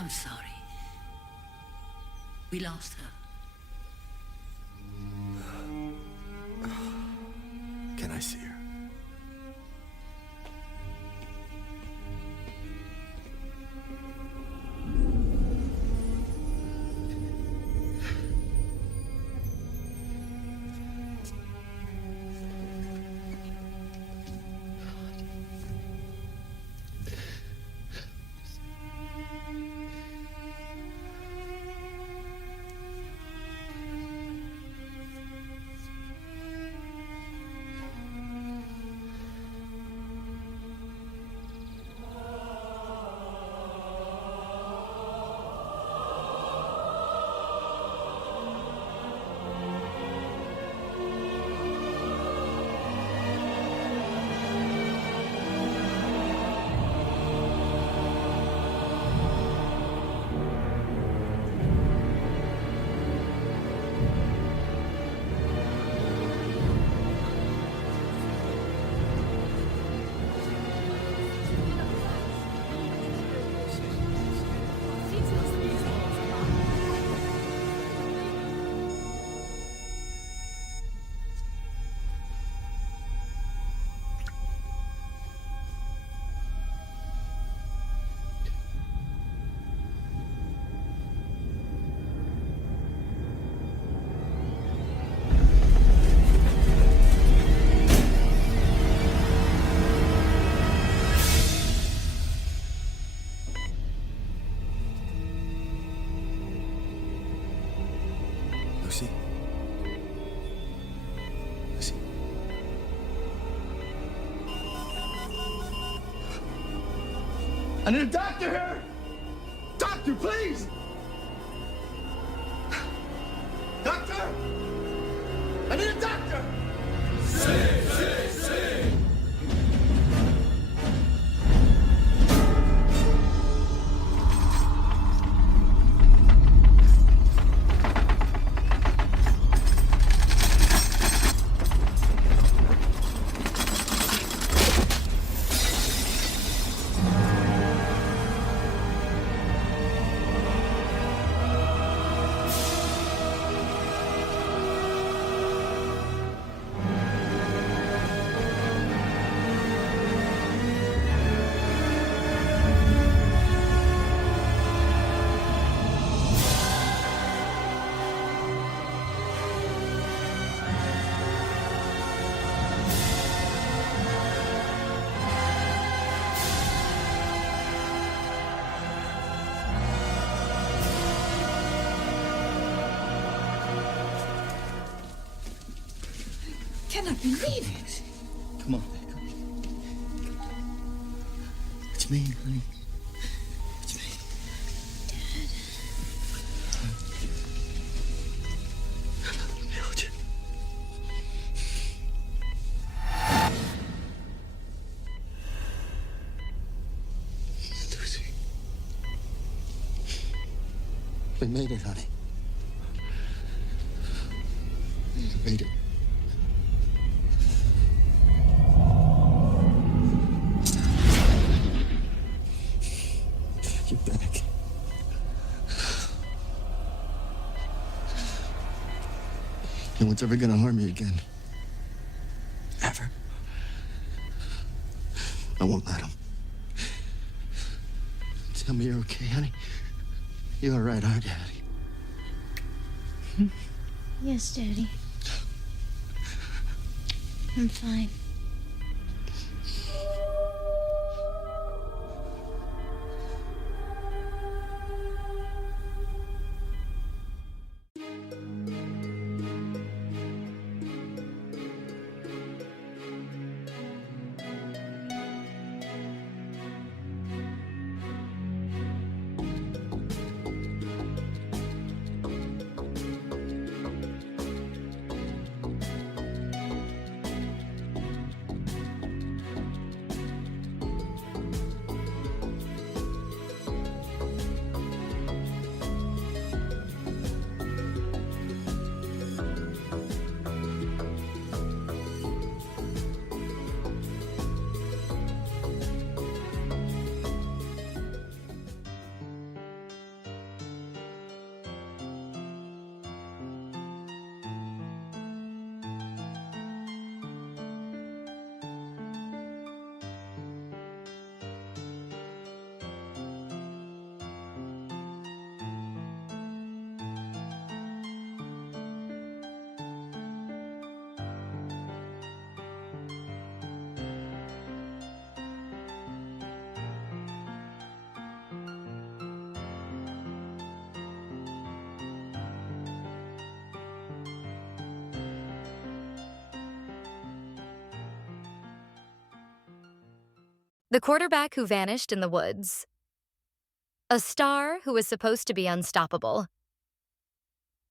I'm sorry. We lost her. Can I see her? Lucy? Lucy? I need a doctor here! Doctor, please! Doctor! I need a doctor! Cannot believe it. Come on. It's me, honey. It's me. I held you. Lucy. We made it, honey. We made it. You're back. No one's ever gonna harm you again. Ever. I won't let them. Tell me you're okay, honey. You're all right, aren't you, honey? Yes, Daddy. I'm fine. The quarterback who vanished in the woods. A star who was supposed to be unstoppable.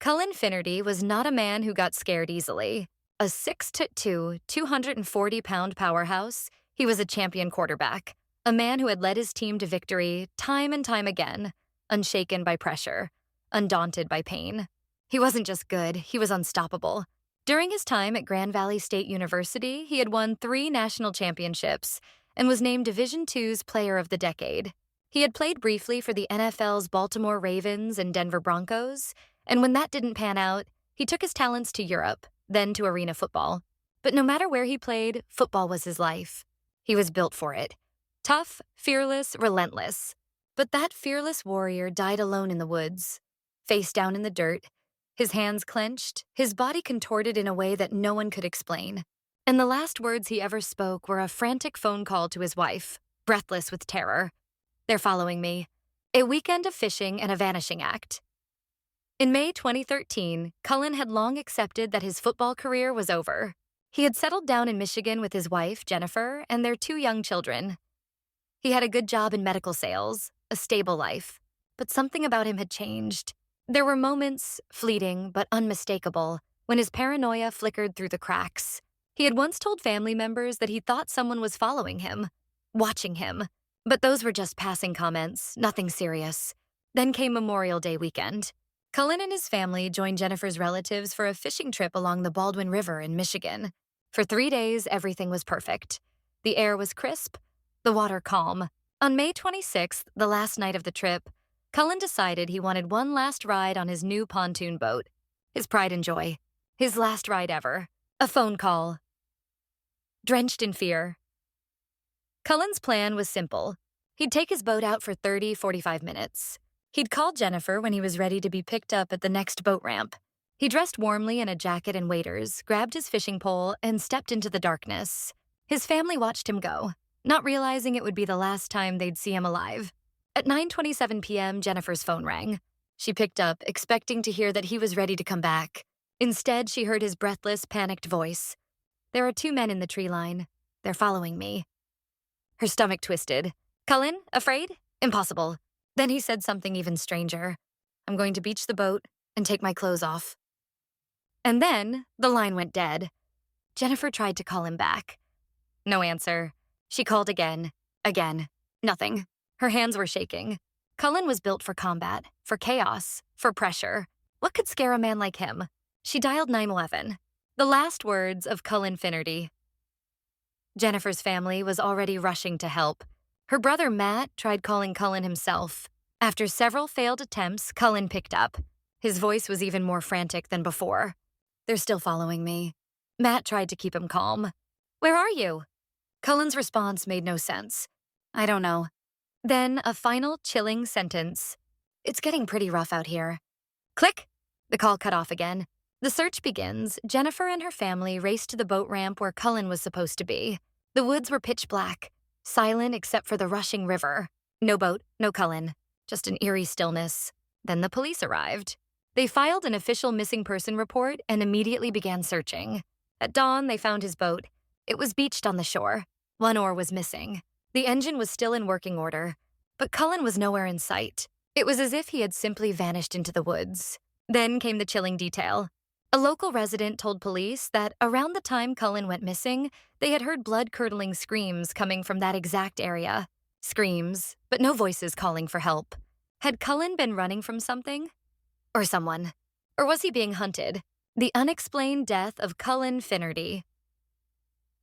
Cullen Finnerty was not a man who got scared easily. A 6'2", 240-pound powerhouse, he was a champion quarterback, a man who had led his team to victory time and time again, unshaken by pressure, undaunted by pain. He wasn't just good, he was unstoppable. During his time at Grand Valley State University, he had won 3 national championships and was named Division II's Player of the Decade. He had played briefly for the NFL's Baltimore Ravens and Denver Broncos, and when that didn't pan out, he took his talents to Europe, then to arena football. But no matter where he played, football was his life. He was built for it. Tough, fearless, relentless. But that fearless warrior died alone in the woods, face down in the dirt, his hands clenched, his body contorted in a way that no one could explain. And the last words he ever spoke were a frantic phone call to his wife, breathless with terror. "They're following me. A weekend of fishing and a vanishing act." In May 2013, Cullen had long accepted that his football career was over. He had settled down in Michigan with his wife, Jennifer, and their 2 young children. He had a good job in medical sales, a stable life, but something about him had changed. There were moments, fleeting but unmistakable, when his paranoia flickered through the cracks. He had once told family members that he thought someone was following him, watching him, but those were just passing comments, nothing serious. Then came Memorial Day weekend. Cullen and his family joined Jennifer's relatives for a fishing trip along the Baldwin River in Michigan. For 3 days, everything was perfect. The air was crisp, the water calm. On May 26th, the last night of the trip, Cullen decided he wanted one last ride on his new pontoon boat. His pride and joy. His last ride ever. A phone call. Drenched in fear. Cullen's plan was simple. He'd take his boat out for 45 minutes. He'd called Jennifer when he was ready to be picked up at the next boat ramp. He dressed warmly in a jacket and waders, grabbed his fishing pole, and stepped into the darkness. His family watched him go, not realizing it would be the last time they'd see him alive. At 9:27 p.m., Jennifer's phone rang. She picked up, expecting to hear that he was ready to come back. Instead, she heard his breathless, panicked voice. "There are 2 men in the tree line. They're following me." Her stomach twisted. "Cullen, afraid? Impossible." Then he said something even stranger. "I'm going to beach the boat and take my clothes off." And then the line went dead. Jennifer tried to call him back. No answer. She called again. Nothing. Her hands were shaking. Cullen was built for combat, for chaos, for pressure. What could scare a man like him? She dialed 911. The last words of Cullen Finnerty. Jennifer's family was already rushing to help. Her brother Matt tried calling Cullen himself. After several failed attempts, Cullen picked up. His voice was even more frantic than before. "They're still following me." Matt tried to keep him calm. "Where are you?" Cullen's response made no sense. "I don't know." Then a final chilling sentence. "It's getting pretty rough out here." Click! The call cut off again. The search begins. Jennifer and her family race to the boat ramp where Cullen was supposed to be. The woods were pitch black, silent except for the rushing river. No boat, no Cullen, just an eerie stillness. Then the police arrived. They filed an official missing person report and immediately began searching. At dawn, they found his boat. It was beached on the shore. 1 oar was missing. The engine was still in working order, but Cullen was nowhere in sight. It was as if he had simply vanished into the woods. Then came the chilling detail. A local resident told police that around the time Cullen went missing, they had heard blood-curdling screams coming from that exact area. Screams, but no voices calling for help. Had Cullen been running from something? Or someone? Or was he being hunted? The unexplained death of Cullen Finnerty.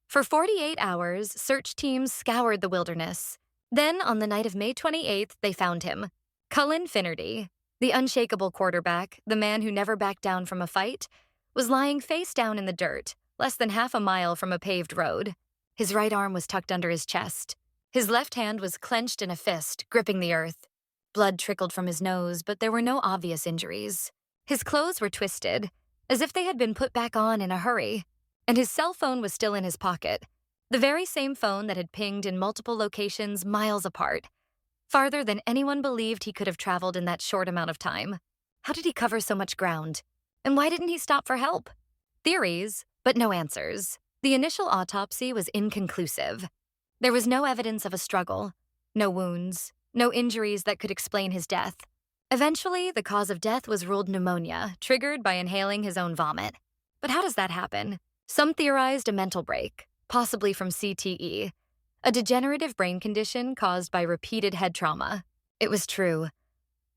For 48 hours, search teams scoured the wilderness. Then, on the night of May 28th, they found him. Cullen Finnerty, the unshakable quarterback, the man who never backed down from a fight, was lying face down in the dirt, less than half a mile from a paved road. His right arm was tucked under his chest. His left hand was clenched in a fist, gripping the earth. Blood trickled from his nose, but there were no obvious injuries. His clothes were twisted, as if they had been put back on in a hurry. And his cell phone was still in his pocket, the very same phone that had pinged in multiple locations miles apart, farther than anyone believed he could have traveled in that short amount of time. How did he cover so much ground? And why didn't he stop for help? Theories, but no answers. The initial autopsy was inconclusive. There was no evidence of a struggle, no wounds, no injuries that could explain his death. Eventually, the cause of death was ruled pneumonia, triggered by inhaling his own vomit. But how does that happen? Some theorized a mental break, possibly from CTE, a degenerative brain condition caused by repeated head trauma. It was true.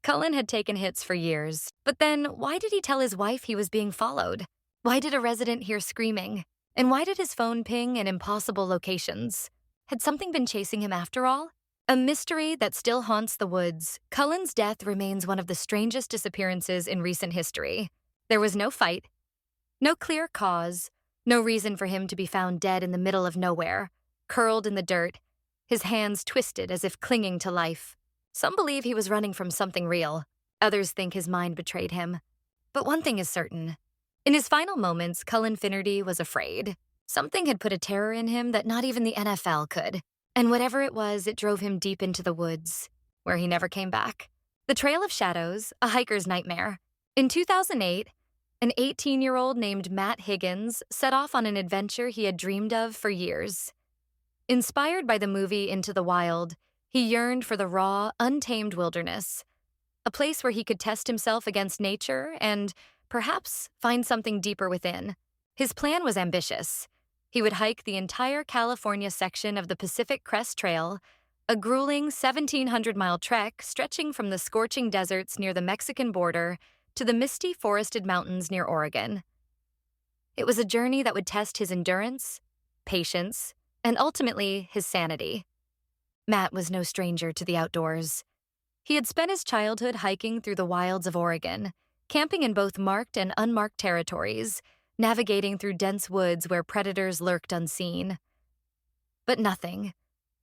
Cullen had taken hits for years, but then why did he tell his wife he was being followed? Why did a resident hear screaming? And why did his phone ping in impossible locations? Had something been chasing him after all? A mystery that still haunts the woods, Cullen's death remains one of the strangest disappearances in recent history. There was no fight, no clear cause, no reason for him to be found dead in the middle of nowhere, curled in the dirt, his hands twisted as if clinging to life. Some believe he was running from something real. Others think his mind betrayed him. But one thing is certain. In his final moments, Cullen Finnerty was afraid. Something had put a terror in him that not even the NFL could. And whatever it was, it drove him deep into the woods, where he never came back. The Trail of Shadows, a hiker's nightmare. In 2008, an 18-year-old named Matt Higgins set off on an adventure he had dreamed of for years. Inspired by the movie Into the Wild, he yearned for the raw, untamed wilderness, a place where he could test himself against nature and, perhaps, find something deeper within. His plan was ambitious. He would hike the entire California section of the Pacific Crest Trail, a grueling 1,700-mile trek stretching from the scorching deserts near the Mexican border to the misty forested mountains near Oregon. It was a journey that would test his endurance, patience, and ultimately his sanity. Matt was no stranger to the outdoors. He had spent his childhood hiking through the wilds of Oregon, camping in both marked and unmarked territories, navigating through dense woods where predators lurked unseen. But nothing,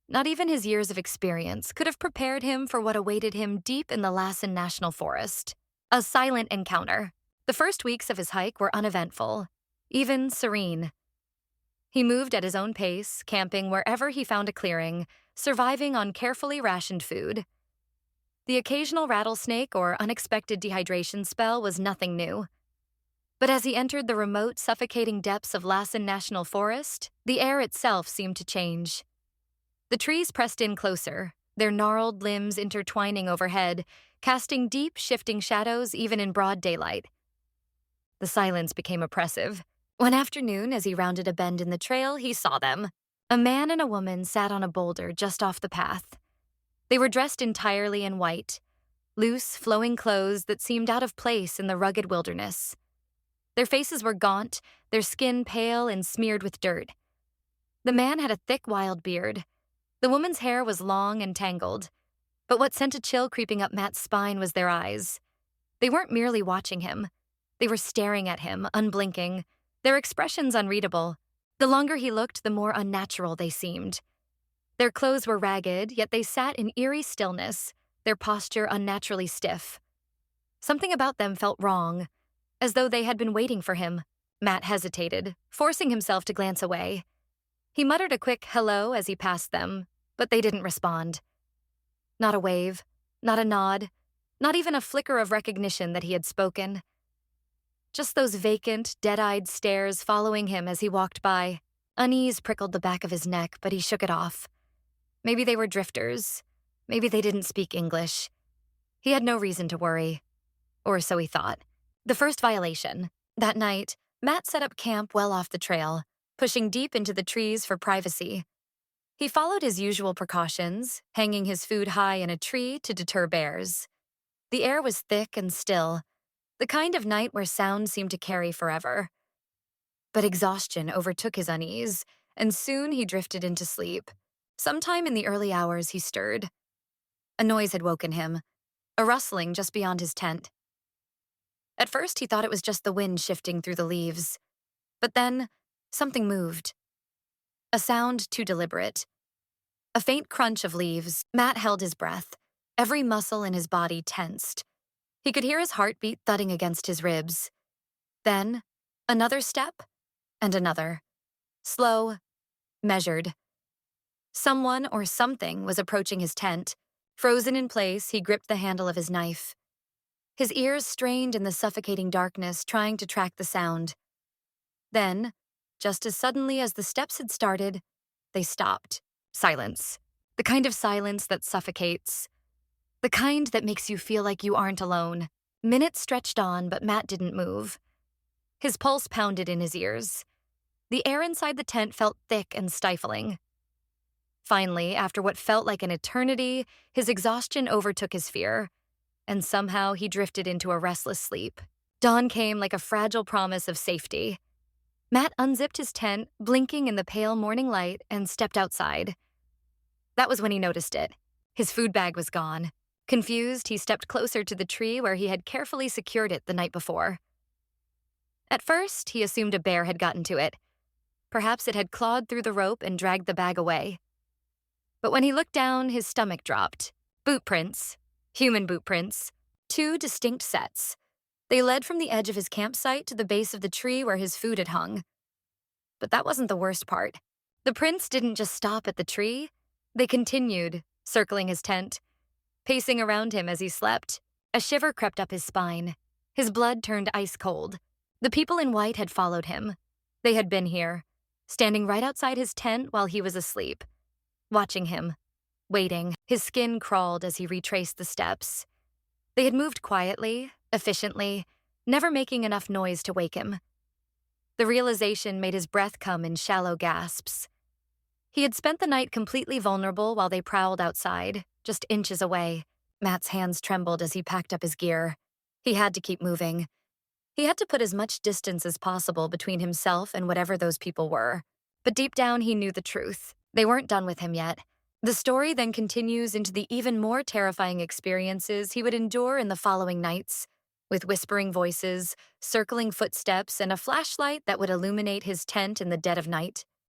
not even his years of experience, could have prepared him for what awaited him deep in the Lassen National Forest. A silent encounter. The first weeks of his hike were uneventful, even serene. He moved at his own pace, camping wherever he found a clearing, surviving on carefully rationed food. The occasional rattlesnake or unexpected dehydration spell was nothing new. But as he entered the remote, suffocating depths of Lassen National Forest, the air itself seemed to change. The trees pressed in closer, their gnarled limbs intertwining overhead, casting deep, shifting shadows even in broad daylight. The silence became oppressive. One afternoon, as he rounded a bend in the trail, he saw them. A man and a woman sat on a boulder just off the path. They were dressed entirely in white, loose, flowing clothes that seemed out of place in the rugged wilderness. Their faces were gaunt, their skin pale and smeared with dirt. The man had a thick, wild beard. The woman's hair was long and tangled. But what sent a chill creeping up Matt's spine was their eyes. They weren't merely watching him. They were staring at him, unblinking, their expressions unreadable. The longer he looked, the more unnatural they seemed. Their clothes were ragged, yet they sat in eerie stillness, their posture unnaturally stiff. Something about them felt wrong, as though they had been waiting for him. Matt hesitated, forcing himself to glance away. He muttered a quick hello as he passed them, but they didn't respond. Not a wave, not a nod, not even a flicker of recognition that he had spoken. Just those vacant, dead-eyed stares following him as he walked by. Unease prickled the back of his neck, but he shook it off. Maybe they were drifters. Maybe they didn't speak English. He had no reason to worry. Or so he thought. The first violation. That night, Matt set up camp well off the trail, pushing deep into the trees for privacy. He followed his usual precautions, hanging his food high in a tree to deter bears. The air was thick and still, the kind of night where sound seemed to carry forever. But exhaustion overtook his unease, and soon he drifted into sleep. Sometime in the early hours, he stirred. A noise had woken him, a rustling just beyond his tent. At first, he thought it was just the wind shifting through the leaves. But then, something moved. A sound too deliberate. A faint crunch of leaves. Matt held his breath. Every muscle in his body tensed. He could hear his heartbeat thudding against his ribs. Then, another step, and another. Slow, measured. Someone or something was approaching his tent. Frozen in place, he gripped the handle of his knife. His ears strained in the suffocating darkness, trying to track the sound. Then, just as suddenly as the steps had started, they stopped, Silence. The kind of silence that suffocates. The kind that makes you feel like you aren't alone. Minutes stretched on, but Matt didn't move. His pulse pounded in his ears. The air inside the tent felt thick and stifling. Finally, after what felt like an eternity, his exhaustion overtook his fear, and somehow he drifted into a restless sleep. Dawn came like a fragile promise of safety. Matt unzipped his tent, blinking in the pale morning light, and stepped outside. That was when he noticed it. His food bag was gone. Confused, he stepped closer to the tree where he had carefully secured it the night before. At first, he assumed a bear had gotten to it. Perhaps it had clawed through the rope and dragged the bag away. But when he looked down, his stomach dropped. Boot prints. Human boot prints. 2 distinct sets. They led from the edge of his campsite to the base of the tree where his food had hung. But that wasn't the worst part. The prints didn't just stop at the tree. They continued, circling his tent. Pacing around him as he slept, a shiver crept up his spine. His blood turned ice cold. The people in white had followed him. They had been here, standing right outside his tent while he was asleep. Watching him, waiting. His skin crawled as he retraced the steps. They had moved quietly, efficiently, never making enough noise to wake him. The realization made his breath come in shallow gasps. He had spent the night completely vulnerable while they prowled outside, just inches away. Matt's hands trembled as he packed up his gear. He had to keep moving. He had to put as much distance as possible between himself and whatever those people were. But deep down, he knew the truth. They weren't done with him yet. The story then continues into the even more terrifying experiences he would endure in the following nights, with whispering voices, circling footsteps, and a flashlight that would illuminate his tent in the dead of night.